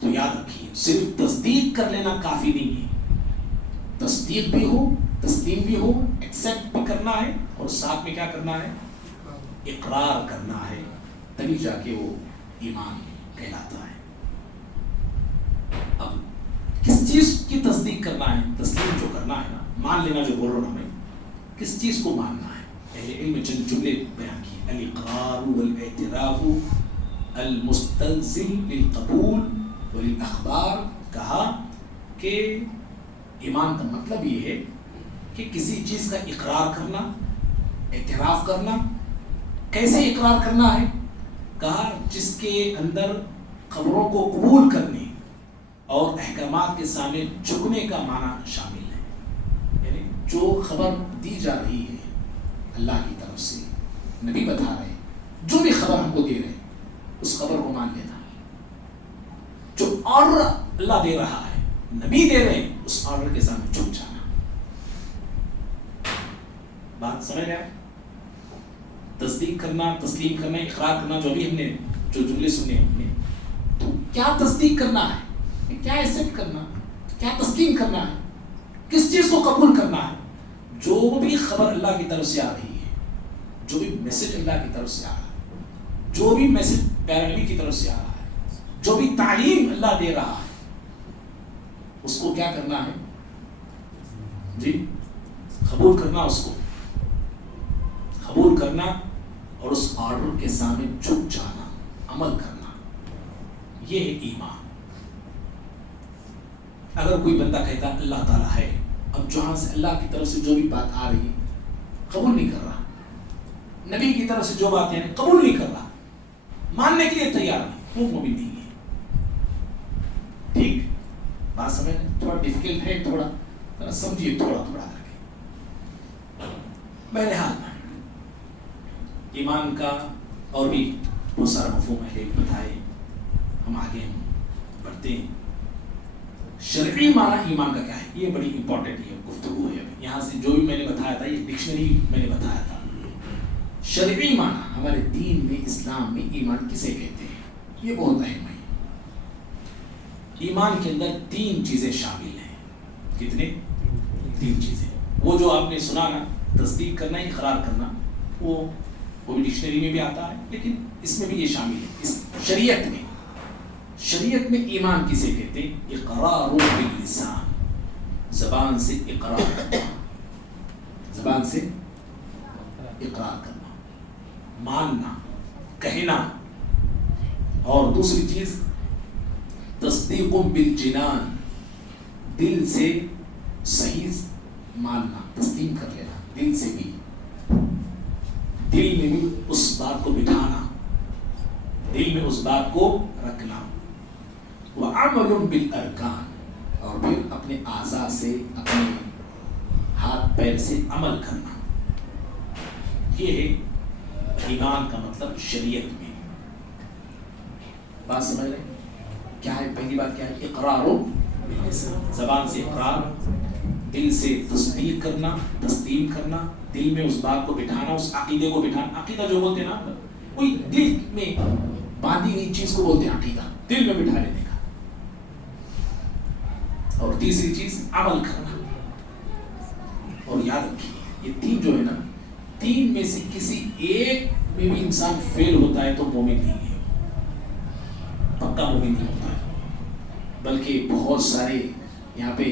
تو یاد رکھیے صرف تصدیق کر لینا کافی نہیں ہے. تصدیق بھی ہو، تسلیم بھی ہو، ایکسپٹ بھی کرنا ہے، اور ساتھ میں کیا کرنا ہے؟ اقرار کرنا ہے. تبھی جا کے وہ ایمان کہلاتا ہے. اب کس چیز کی تصدیق کرنا ہے؟ تسلیم جو کرنا ہے نا، مان لینا جو بول رہا ہوں میں، کس چیز کو ماننا ہے؟ اہل علم میں چند جملے بیان کیے. الاقرار والاعتراف المستلزم للقبول وللاخبار. کہا کہ ایمان کا مطلب یہ ہے کہ کسی چیز کا اقرار کرنا، اعتراف کرنا. کیسے اقرار کرنا ہے؟ کہا جس کے اندر خبروں کو قبول کرنے اور احکامات کے سامنے جھکنے کا معنی شامل ہے. یعنی جو خبر دی جا رہی ہے اللہ کی طرف سے، نبی بتا رہے ہیں، جو بھی خبر ہم کو دے رہے ہیں اس خبر کو مان لینا. جو آرڈر اللہ دے رہا ہے، نبی دے رہے ہیں، اس آرڈر کے سامنے جھک جانا. بات سمجھ رہے ہیں؟ تصدیق کرنا، تسلیم کرنا، اقرار کرنا، جو بھی ہم نے جو جملے سنے ہم نے، تو کیا تصدیق کرنا ہے، کیا ایکسپٹ کرنا، کیا تسلیم کرنا ہے، کس چیز کو قبول کرنا ہے. جو بھی خبر اللہ کی طرف سے آ رہی ہے، جو بھی میسج اللہ کی طرف سے آ رہا ہے، جو بھی میسج پیارے نبی کی طرف سے آ رہا ہے، جو بھی تعلیم اللہ دے رہا ہے، اس کو کیا کرنا ہے جی؟ قبول کرنا، اس کو قبول کرنا اور اس آرڈر کے سامنے جھک جانا، عمل کرنا. یہ ہے ایمان. اگر کوئی بندہ کہتا اللہ تعالیٰ ہے، اب جہاں سے اللہ کی طرف سے جو بھی بات آ رہی ہے قبول نہیں کر رہا، نبی کی طرف سے جو بات ہے قبول نہیں کر رہا، ماننے کے لیے تیار نہیں، وہ مومن نہیں ہے. ٹھیک بات سمجھ؟ تھوڑا ڈیفیکلٹ ہے، تھوڑا سمجھیے تھوڑا کر کے. بہرحال ایمان کا اور بھی بہت سارا مفہوم ہے بتائے، ہم آگے بڑھتے ہیں. شرعی معنی ایمان کا کیا ہے، یہ بڑی امپورٹنٹ ہے گفتگو ہے. یہاں سے جو بھی میں نے بتایا تھا، یہ ڈکشنری میں نے بتایا تھا. شرعی معنی ہمارے دین میں، اسلام میں ایمان کسے کہتے ہیں، یہ بہت اہم ہے. ایمان کے اندر 3 چیزیں شامل ہیں. کتنے؟ 3 چیزیں. وہ جو آپ نے سنا نا، تصدیق کرنا، اقرار کرنا، وہ بھی ڈکشنری میں بھی آتا ہے، لیکن اس میں بھی یہ شامل ہے. اس شریعت میں ایمان کسے کہتے ہیں؟ اقرار باللسان، زبان سے اقرار کرنا، زبان سے اقرار کرنا، ماننا، کہنا. اور دوسری چیز تصدیق بالجنان، دل سے صحیح ماننا، تسلیم کر لینا، دل سے بھی، دل میں بھی اس بات کو بٹھانا، دل میں اس بات کو رکھنا. وعمل بالارکان، اور پھر اپنے اعضاء سے، اپنے ہاتھ پیر سے عمل کرنا. یہ ہے ایمان کا مطلب شریعت میں. بات سمجھ رہے؟ کیا ہے؟ پہلی بات کیا ہے؟ اقرار باللسان، زبان سے اقرار، دل سے تصدیق کرنا، تسلیم کرنا، دل میں اس بات کو بٹھانا، اس عقیدے کو بٹھانا. عقیدہ جو بولتے ہیں نا، کوئی دل میں باندھی گئی چیز کو بولتے ہیں عقیدہ، دل میں بٹھا لینے کا. اور تیسری چیز عمل کرنا. اور یاد رکھیے یہ 3 جو ہے نا، 3 میں سے کسی ایک میں بھی انسان فیل ہوتا ہے تو مومن نہیں ہے، پکا مومن نہیں ہوتا ہے، بلکہ بہت سارے یہاں پہ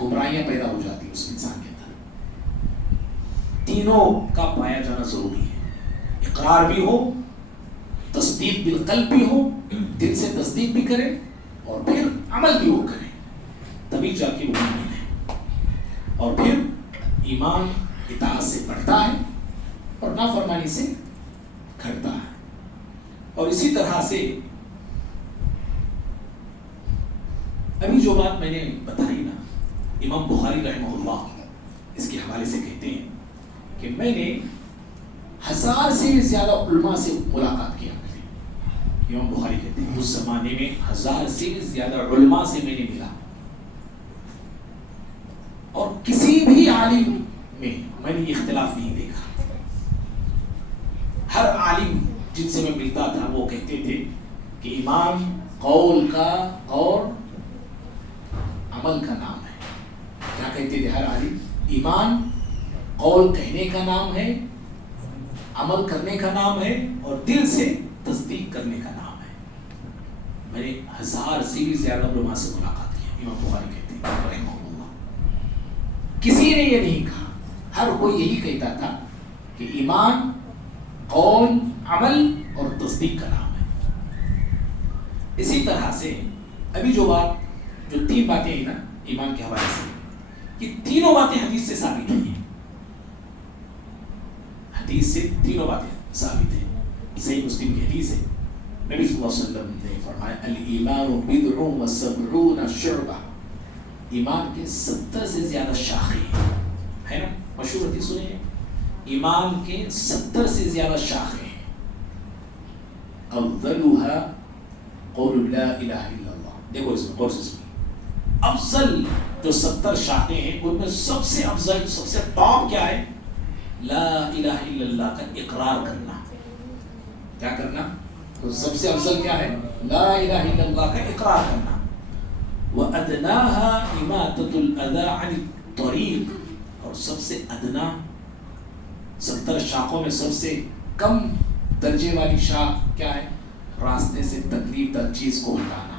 گمراہیاں پیدا ہو جاتی ہیں اس انسان کے اندر. تینوں کا پایا جانا ضروری ہے. اقرار بھی ہو، تصدیق بالقلب بھی ہو، دل سے تصدیق بھی کرے، اور پھر عمل بھی وہ کرے، تبھی جا کے وہ مومن ہے. اور پھر ایمان اطاعت سے بڑھتا ہے اور نافرمانی سے گھٹتا ہے. اور اسی طرح سے ابھی جو بات میں نے بتائی نا، امام بخاری رحمہ اللہ اس کے حوالے سے کہتے ہیں کہ میں نے 1000 سے زیادہ علماء سے ملاقات کیا. امام بخاری کہتے ہیں اس زمانے میں 1000 سے زیادہ علماء سے میں نے ملا، اور کسی بھی عالم میں نے اختلاف نہیں دیکھا. ہر عالم جن سے میں ملتا تھا وہ کہتے تھے کہ ایمان قول کا اور عمل کا نام ہے. کیا کہتے تھے ہر عالم؟ ایمان قول کہنے کا نام ہے، عمل کرنے کا نام ہے، اور دل سے تصدیق کرنے کا نام ہے. میں نے 1000 سے بھی زیادہ علماء سے ملاقات کی. امام بخاری کہتے ہیں رحمہ اللہ، کسی نے یہ نہیں کہا، ہر کوئی یہی کہتا تھا کہ ایمان قول، عمل اور تصدیق کا نام ہے. اسی طرح سے ابھی جو 3 باتیں ہیں نا ایمان کے حوالے سے، یہ تینوں باتیں حدیث سے ثابت ہیں. حدیث سے تینوں باتیں ثابت ہیں. صحیح مسلم کی حدیث ہے، نبی صلی اللہ علیہ وسلم نے فرمایا الایمان بضع و سبعون شعبہ، ایمان کے 70 سے زیادہ شاخیں ہے نا، مشہور حدیث سنے ہیں، ایمان کے 70 سے زیادہ شاخیں، افضلها قول لا الہ الا اللہ، دیکھو اس میں غور سے سنیں، افضل جو 70 شاخیں ہیں ان میں سب سے افضل، سب سے ٹاپ کیا ہے؟ لا الہ الا اللہ کا اقرار کرنا. کیا کرنا؟ تو سب سے افضل کیا ہے؟ لا الہ الا اللہ کا اقرار کرنا. وَأَدْنَاهَا إِمَاتَةُ الْأَذَىٰ عَنِ الطَّرِيقِ، اور سب سے ادنا 70 شاخوں میں سب سے کم درجے والی شاخ کیا ہے؟ راستے سے تکلیف دہ چیز کو ہٹانا.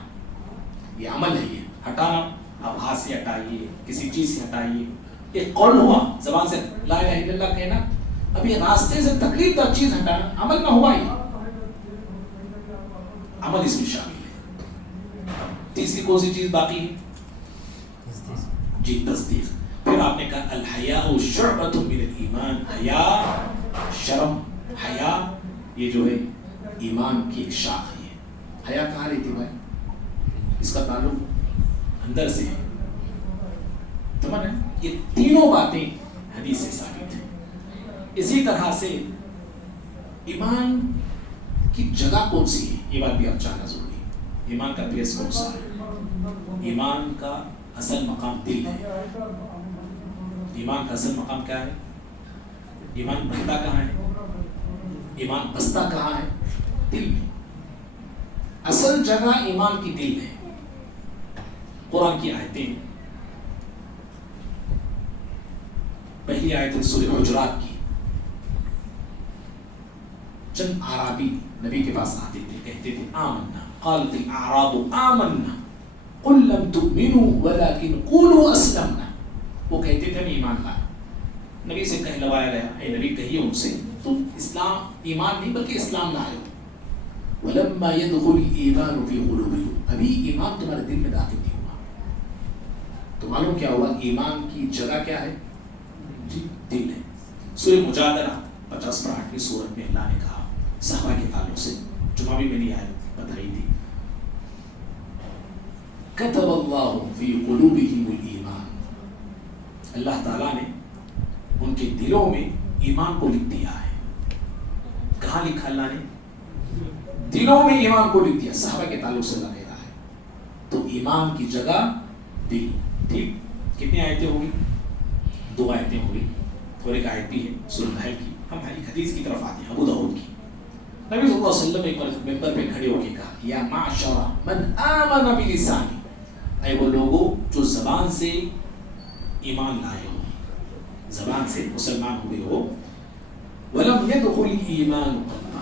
یہ عمل ہے، یہ ہٹانا. آپ ہاتھ سے ہٹائیے، کسی چیز سے ہٹائیے، ایک قول ہوا زبان سے لا الہ الا اللہ کہنا، اب یہ راستے سے تکلیف دہ چیز ہٹانا عمل نہ ہوا، یہ عمل اس میں شامل ہے. تیسری کون سی چیز باقی ہے؟ جی تصدیق. پھر آپ نے کہا الحیاء شعبۃ من الایمان، حیا، شرم، حیا یہ جو ہے ایمان کی ایک شاخ ہے. حیا کہاں رہتی بھائی؟ اس کا تعلق اندر سے ہے. تمام ہے. یہ تینوں باتیں حدیث سے ثابت ہیں. اسی طرح سے ایمان کی جگہ کون سی ہے یہ بات بھی آپ جاننا ضروری ہے. ایمان کا پلیس کون سا ہے؟ ایمان کا اصل مقام دل ہے. ایمان کا اصل مقام کیا ہے؟ ایمان بنتا کہاں ہے؟ ایمان بستا کہاں ہے؟ دل میں. اصل جگہ ایمان کی دل ہے. قرآن کی آیتیں، پہلی آیت ہے سورہ حجرات کی. چند اعرابی نبی کے پاس آتے تھے، کہتے تھے آمنا، قالت الاعراب آمنا قل لم تؤمنوا ولكن قولوا اسلمنا. وہ کہتے تھے ہم ایمان لائے. نبی سے کہلوایا گیا، اے نبی کہیے ان سے تم اسلام، ایمان نہیں بلکہ اسلام لائے ہو. ولما يدخل الايمان في قلوبكم، ابھی ایمان تمہارے دل میں داخل نہیں ہوا. تو معلوم کیا ہوا؟ ایمان کی جگہ کیا ہے؟ جی دل ہے. سورہ مجادلہ 50 کی سورت میں اللہ نے کہا صحابہ کے تعلق سے، جمعہ بھی میں نے آیت بتائی تھی، كتب اللہ فی قلوبہم الایمان، اللہ تعالیٰ نے ان کے دلوں میں ایمان کو لکھ دیا ہے. کہاں لکھا اللہ نے؟ دلوں میں ایمان کو لکھ دیا. صحابہ کے تعلق سے اللہ کہہ رہا ہے. تو ایمان کی جگہ دل. ٹھیک، کتنی آیتیں ہوگی؟ 2 آیتیں ہوگی، اور ایک آیت بھی ہے سورہ نحل کی. ہم ایک حدیث کی طرف آتے ہیں ابو داؤد کی. نبی صلی اللہ علیہ وسلم ایک ممبر پہ کھڑے ہو کے کہا یا معشر من آمن بلسانی، اے وہ لوگوں جو زبان سے ایمان لائے ہو، زبان سے مسلمان ہوئے ہو، ولم يدخل ایمان قلبا،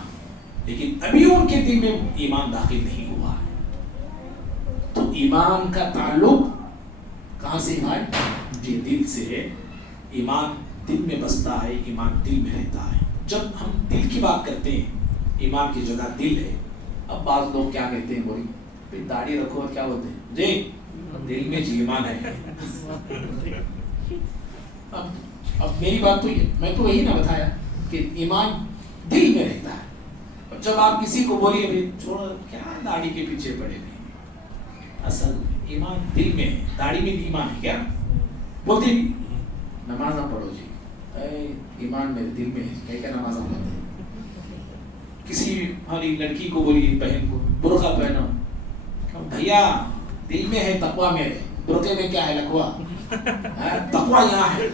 لیکن ابھی ان کے دل میں ایمان داخل نہیں ہوا. تو ایمان کا تعلق کہاں سے ہے؟ جی دل سے ہے. ایمان دل میں بستا ہے، ایمان دل میں رہتا ہے. جب ہم دل کی بات کرتے ہیں، ایمان کی جگہ دل ہے. اب بعض لوگ کیا کہتے ہیں، بولی پھر داڑھی رکھو اور کیا بولتے ہیں جی دل میں جی ایمان ہے. اب میری بات تو یہ، میں تو وہی نہ بتایا کہ ایمان دل میں رہتا ہے. اور جب آپ کسی کو بولیے پھر چھوڑو کیا داڑھی کے پیچھے پڑے نہیں، اصل ایمان دل میں ہے. داڑھی میں ایمان ہے کیا بولتے نہیں. نماز نہ پڑھو جی، ایمان میرے دل میں ہے، کیا نماز نہ پڑھتے. کسی ہماری لڑکی کو بولیے، بہن کو برقع پہنو، بھیا دل میں ہے تقویٰ میرے، برقعے میں کیا ہے لکوا، تقویٰ یہاں ہے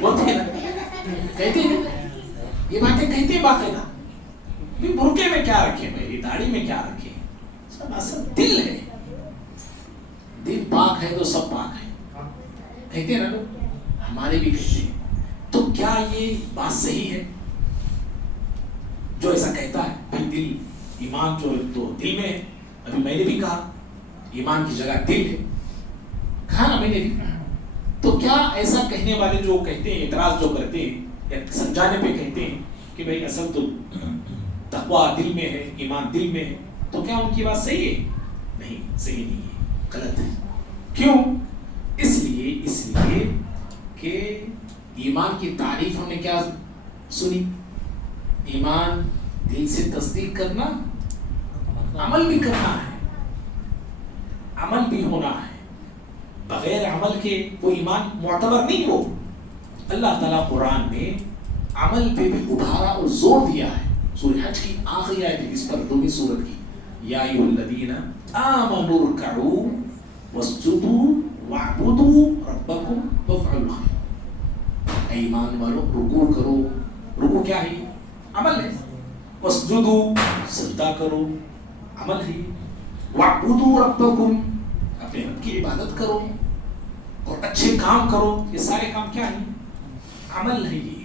بولتے ہیں. کہتے ہیں یہ باتیں کہتے ہیں باقاعدہ. برقعے میں کیا رکھے بھائی، داڑھی میں کیا رکھے، سب اصل دل ہے. دل پاک ہے تو سب پاک ہے، کہتے ہیں نا لوگ، ہمارے بھی کہتے ہیں. تو کیا یہ بات صحیح ہے جو ایسا کہتا ہے بھائی دل ایمان جو تو دل میں ہے؟ ابھی میں نے بھی کہا ایمان کی جگہ دل ہے، کہا نا میں نے بھی. تو کیا ایسا کہنے والے جو کہتے ہیں، اعتراض جو کرتے ہیں یا سمجھانے پہ کہتے ہیں کہ بھائی اصل تو تقویٰ دل میں ہے، ایمان دل میں ہے، تو کیا ان کی بات صحیح ہے؟ نہیں، صحیح نہیں ہے، غلط ہے. کیوں؟ اس لیے کہ ایمان کی تعریف ہم نے کیا سنی؟ ایمان دل سے تصدیق کرنا، عمل بھی کرنا ہے، عمل بھی ہونا ہے. بغیر عمل کے وہ ایمان معتبر نہیں ہو. اللہ تعالیٰ قرآن میں عمل پہ بھی ابھارا اور زور دیا ہے. سورہ حج کی آخری آیت ہے اس پر، 2ویں سورت کی. یا ایھا الذین آمنوا ارکعوا واسجدوا واعبدوا ربکم وافعلوا الخیر. اے ایمان والو، رکوع کرو. رکوع کیا ہے؟ عمل ہے. واسجدوا، سجدہ کرو، عمل ہے. واعبدوا ربکم، اپنے رب کی عبادت کرو اور اچھے کام کرو. یہ سارے کام کیا ہیں؟ عمل ہے. یہ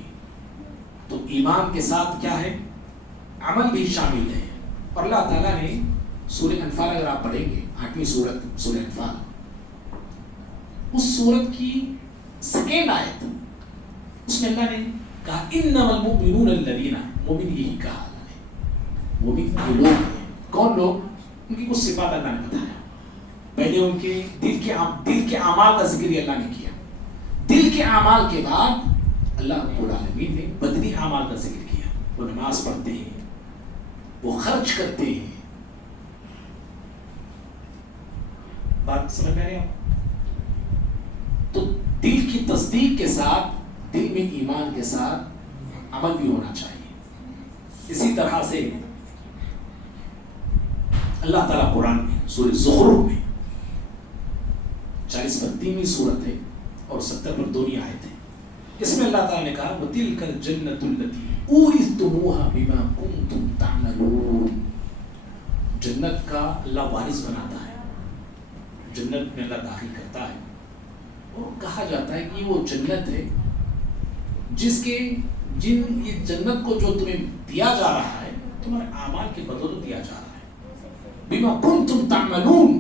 تو ایمان کے ساتھ کیا ہے؟ عمل بھی شامل ہے. اور اللہ تعالیٰ نے سورہ انفال، اگر آپ پڑھیں گے 8ویں سورت سورہ انفال، اس سورت کی 2nd آیت، اس میں اللہ نے کہا انما المؤمنون الذین، مومن یہی کہا اللہ نے. مومن یہ لوگ ہیں. کون لوگ؟ ان کی کچھ صفات اللہ نے بتایا. پہلے ان کے دل کے اعمال کا ذکر اللہ نے کیا. دل کے اعمال کے بعد اللہ رب العالمین نے بدنی اعمال کا ذکر کیا. وہ نماز پڑھتے ہیں، وہ خرچ کرتے ہیں. بات سمجھ میں آ رہی ہے؟ تو دل کی تصدیق کے ساتھ، دل میں ایمان کے ساتھ عمل بھی ہونا چاہیے. اسی طرح سے اللہ تعالیٰ قرآن میں سورہ زخرف میں 40 پر 3ویں سورت ہے اور 70 پر 2 آیت ہے. اس میں اللہ تعالیٰ نے کہا وَتِلْكَ الْجَنَّةُ الَّتِي أُورِثْتُمُوهَا بِمَا كُنْتُمْ تَعْمَلُونَ. جنت کا اللہ وارث بناتا ہے، جنت میں اللہ داخل کرتا ہے. اور کہا جاتا ہے کہ وہ جنت ہے یہ جنت کو جو تمہیں دیا جا رہا ہے تمہارے اعمال کے بدولت دیا جا رہا ہے. بِمَا كُنْتُمْ تَعْمَلُونَ،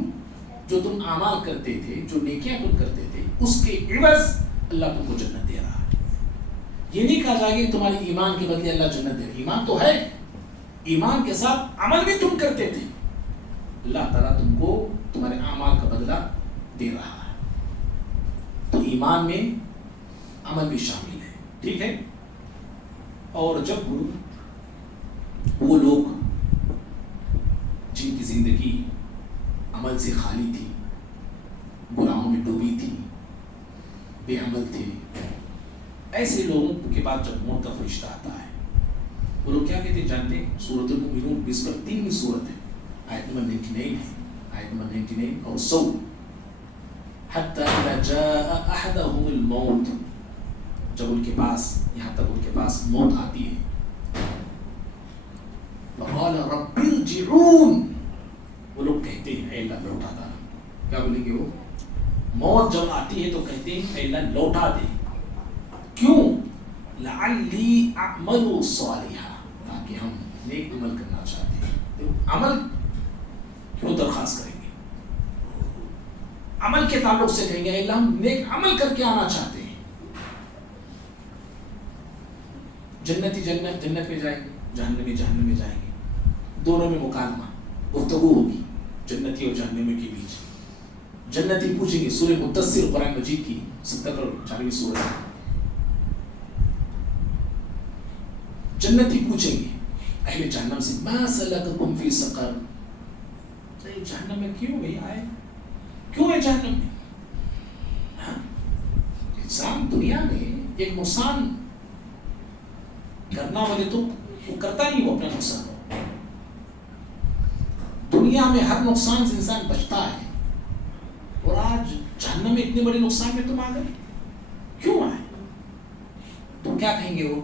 جو تم اعمال کرتے تھے، جو نیکیاں تم کرتے تھے، اس کے عوض اللہ تم کو جنت دے رہا ہے. یہ نہیں کہا جائے گا تمہاری ایمان کے بدلے اللہ جنت دے رہا ہے. ایمان تو ہے، ایمان کے ساتھ عمل بھی تم کرتے تھے، اللہ تعالیٰ تم کو تمہارے اعمال کا بدلہ دے رہا ہے. تو ایمان میں عمل بھی شامل ہے. ٹھیک ہے. اور جب وہ لوگ جن کی زندگی عمل سے خالی تھی، گناہوں میں ڈوبی تھی، بے عمل تھے، ایسے لوگوں کے بعد جب موت کا فرشتہ آتا ہے، وہ لوگ کیا کہتے ہیں جانتے ہیں؟ سورۃ المؤمنون 20 پر 3ویں سورت ہے، آیت نمبر 99 ہے، آیت نمبر 99 اور 100. حتی اذا جاء احدهم الموت، جب ان کے پاس، یہاں تک ان کے پاس موت آتی ہے، فقال رب ارجعون، وہ لوگ کہتے ہیں اے اللہ لوٹا دے. کیا بولیں گے وہ؟ موت جب آتی ہے تو کہتے ہیں اے اللہ لوٹا دے. کیوں؟ لعلی اعمل صالحا، تاکہ ہم نیک عمل کرنا چاہتے ہیں. عمل کیوں درخواست کریں گے؟ عمل کے تعلق سے کہیں گے اے اللہ ہم نیک عمل کر کے آنا چاہتے ہیں. جنتی جنت میں جائیں گے، جہنم میں جائیں گے. دونوں میں مکالمہ، گفتگو ہوگی جنتی اور جہنمی کے بیچ. جنتی پوچھیں گے، سورہ مدثر قرآن مجید کی 70 اور 40ویں سورت ہے. جنتی پوچھیں گے اہل جہنم سے ما سلککم فی سقر، جہنم میں کیوں بھئی آئے، کیوں ہے جہنم میں؟ انسان دنیا میں ایک نقصان کرنا والے تو وہ کرتا نہیں، وہ اپنا نقصان دنیا میں ہر نقصان سے انسان بچتا ہے. اور آج جہنم میں اتنے بڑے نقصان میں تم آ گئے، کیوں آئے؟ تو کیا کہیں گے وہ؟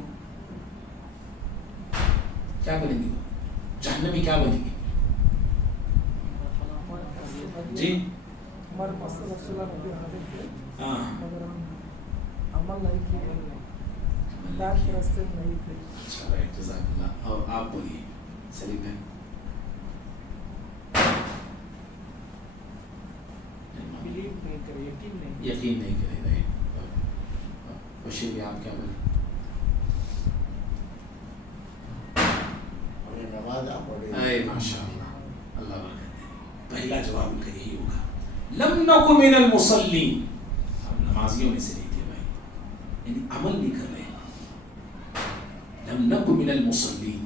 کیا بنیں گے وہ؟ جہنم میں کیا بنیں گے؟ جی ہاں جزاک اللہ. اور آپ بولیے سلیم بھائی. یقین نہیں کرے رہے. بشیر بھی آپ کیا بولیں؟ اے ماشاء اللہ، اللہ برکت. پہلا جواب ان کا یہی ہوگا لم نکن من المصلین، ہم نمازیوں میں سے نہیں تھے بھائی، یعنی عمل نہیں کر رہے. لم نکن من المصلین،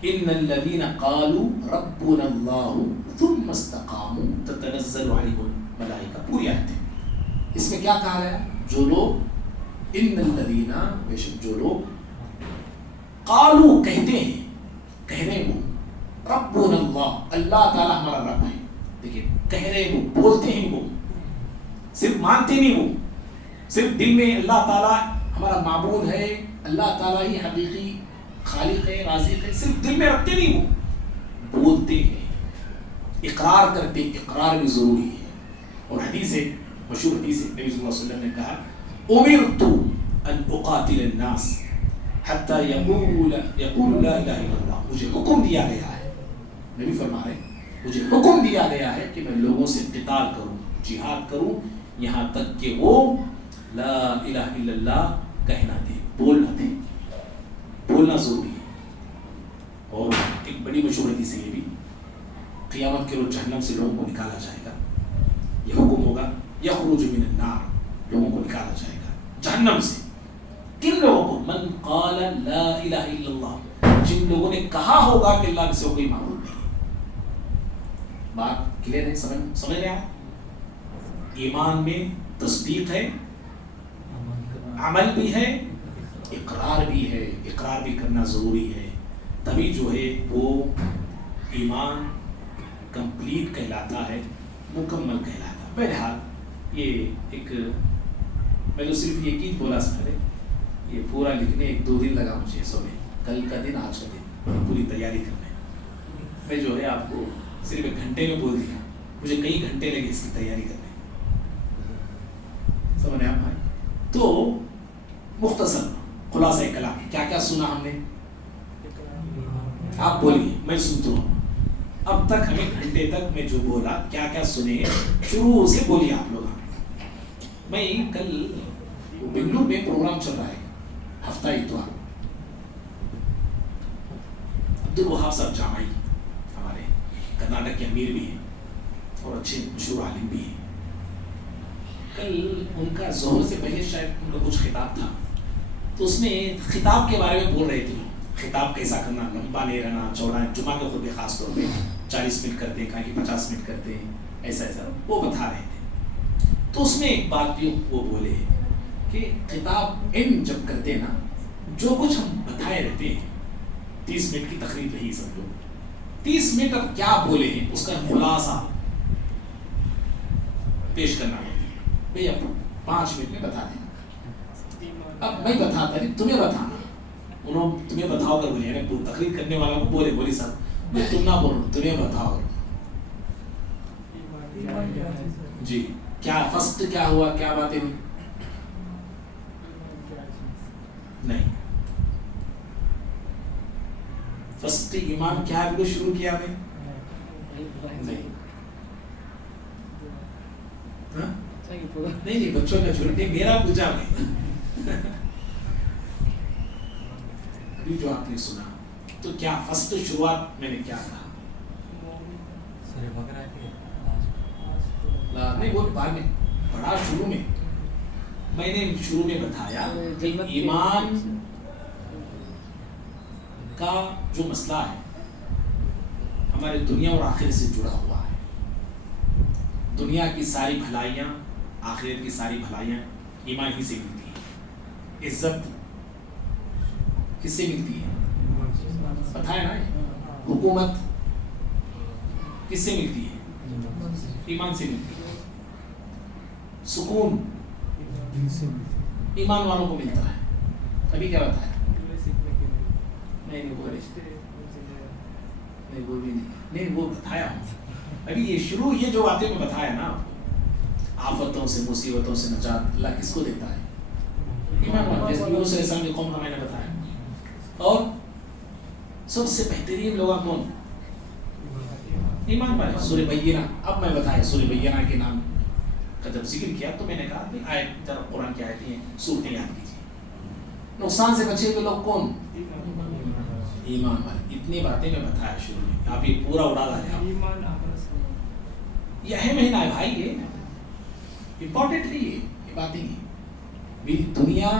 ان الذين قالوا ربنا الله ثم استقاموا تتنزل عليهم الملائکہ، پوری آیت ہے. اس میں کیا کہا ہے؟ جو لوگ ان الذین، بے شک جو لوگ قالوا کہتے ہیں، کہہ رہے وہ ربنا اللہ، اللہ تعالیٰ ہمارا رب ہے. دیکھیں کہہ رہے وہ، بولتے ہیں وہ، صرف مانتے نہیں، وہ صرف دل میں اللہ تعالیٰ ہمارا معبود ہے، اللہ تعالیٰ ہی حقیقی خالق ہے، رازق ہے، صرف دل میں رکھتے نہیں، وہ بولتے ہیں، اقرار کرتے ہیں. اقرار بھی ضروری ہے. اور حدیث ہے، مشہور حدیث ہے، نبی صلی اللہ علیہ وسلم نے کہا امرت ان اقاتل الناس حتی یقول لا الہ الا اللہ. مجھے حکم دیا گیا ہے، نبی فرما رہے ہیں مجھے حکم دیا گیا ہے کہ میں لوگوں سے قتال کروں، جہاد کروں، یہاں تک کہ وہ لا الہ الا اللہ کہنا دے، بولنا دے. بولنا ضروری ہے. اور ایک بڑی مشہور حدیث ہے یہ بھی، قیامت کے روز جہنم سے لوگوں کو نکالا جائے گا. یہ حکم ہوگا یخرج من النار، لوگوں کو نکالا جائے گا جہنم سے. کن لوگوں کو؟ من قال لا الہ الا اللہ، جن لوگوں نے کہا ہوگا کہ اللہ کے سوا کوئی معبود نہیں. بات کلیئر ہے؟ سمجھ رہے آپ؟ ایمان میں تصدیق ہے، عمل بھی ہے، اقرار بھی ہے. اقرار بھی کرنا ضروری ہے، تبھی جو ہے وہ ایمان کمپلیٹ کہلاتا ہے، مکمل کہلاتا ہے. بہرحال یہ ایک، میں تو صرف یہ چیز بولا سکتے، یہ پورا لکھنے 1-2 دن لگا مجھے. صبح کل کا دن، آج کا دن، پوری تیاری کرنے. میں جو ہے آپ کو صرف 1 گھنٹے میں بول دیا، مجھے کئی گھنٹے لگے اس کی تیاری کرنے. سمجھ آپ بھائی؟ تو مختصر خلاصہ کلام کیا کیا سنا ہم نے؟ آپ بولیے، میں سنتا ہوں. اب تک ہمیں گھنٹے تک میں جو بولا کیا کیا سنے، شروع سے بولیے آپ لوگ. میں کل بنگلور میں پروگرام چل رہا ہے ہفتہ اتوار، عبدالوہاب صاحب جامعی ہمارے کرناٹک کے امیر بھی ہیں اور اچھے مشہور عالم بھی ہیں. کل ان کا ظہر سے پہلے شاید ان کا کچھ خطاب تھا، تو اس میں خطاب کے بارے میں بول رہے تھے. خطاب کیسا کرنا، لمبا نہیں رہنا، چوڑا. جمعہ کے خطبے خاص طور پہ 40 منٹ کرتے ہیں، کہاں کہ 50 منٹ کرتے ہیں، ایسا ایسا وہ بتا رہے تھے. تو اس میں ایک بات بھی وہ بولے کہ خطاب ان جب کرتے ہیں نا، جو کچھ ہم بتائے رہتے ہیں 30 منٹ کی تقریر رہی سمجھو، 30 منٹ اب کیا بولے ہیں اس کا خلاصہ پیش کرنا ہے. بھئی اب 5 منٹ میں بتا دیں. اب میں بتاتا نہیں، تمہیں بتانا. انہوں تمہیں بتاؤ کر بولے، تقریر کرنے والا کو بولے بولی صاحب میں تم نہ بولو، تمہیں بتاؤ. جی کیا فسٹ کیا ہوا، کیا باتیں ہوئی؟ نہیں، فسٹ ایمان کیا ہے، شروع کیا میں نہیں. نہیں بچوں کا چھوڑ نہیں، میرا پوچھا میں ابھی جو آپ نے سنا. تو کیا فسٹ شروعات میں نے کیا کہا؟ نہیں وہ بعد میں بڑا شروع میں نے شروع میں بتایا کہ ایمان کا جو مسئلہ ہے ہمارے دنیا اور آخرت سے جڑا ہوا ہے. دنیا کی ساری بھلائیاں، آخرت کی ساری بھلائیاں ایمان ہی سے ملتی ہیں. عزت کس سے ملتی ہے؟ بتایا نا. حکومت کس سے ملتی ہے؟ ایمان سے ملتی ہے. سکون ایمان والوں کو ملتا ہے. ابھی کیا بتایا؟ نہیں وہ بھی نہیں وہ بتایا ہوں. ابھی یہ شروع یہ جو باتیں میں بتایا نا، آفتوں سے مصیبتوں سے نجات اللہ کس کو دیتا ہے؟ ایمان والوں. جیسے یونس علیہ السلام کی قوم کا میں نے بتایا. اور سب سے بہترین لوگ کون؟ ایمان والے. سورہ بینہ، اب میں بتایا سورہ بینہ کے نام کا جب ذکر کیا تو میں نے کہا کہ آیت ذرا قرآن کی آیتیں ہیں، سورتیں یاد کیجیے. نقصان سے بچے ہوئے لوگ کون؟ ایمان والے. اتنی باتیں میں بتایا شروع میں، آپ یہ پورا اڑا دیا. یہ اہم ہے نا بھائی، یہ امپورٹنٹ ہے. یہ باتیں بھی دنیا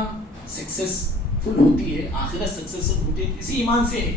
سکسیسفل ہوتی ہے، آخرت سکسیسفل ہوتی ہے اسی ایمان سے ہے.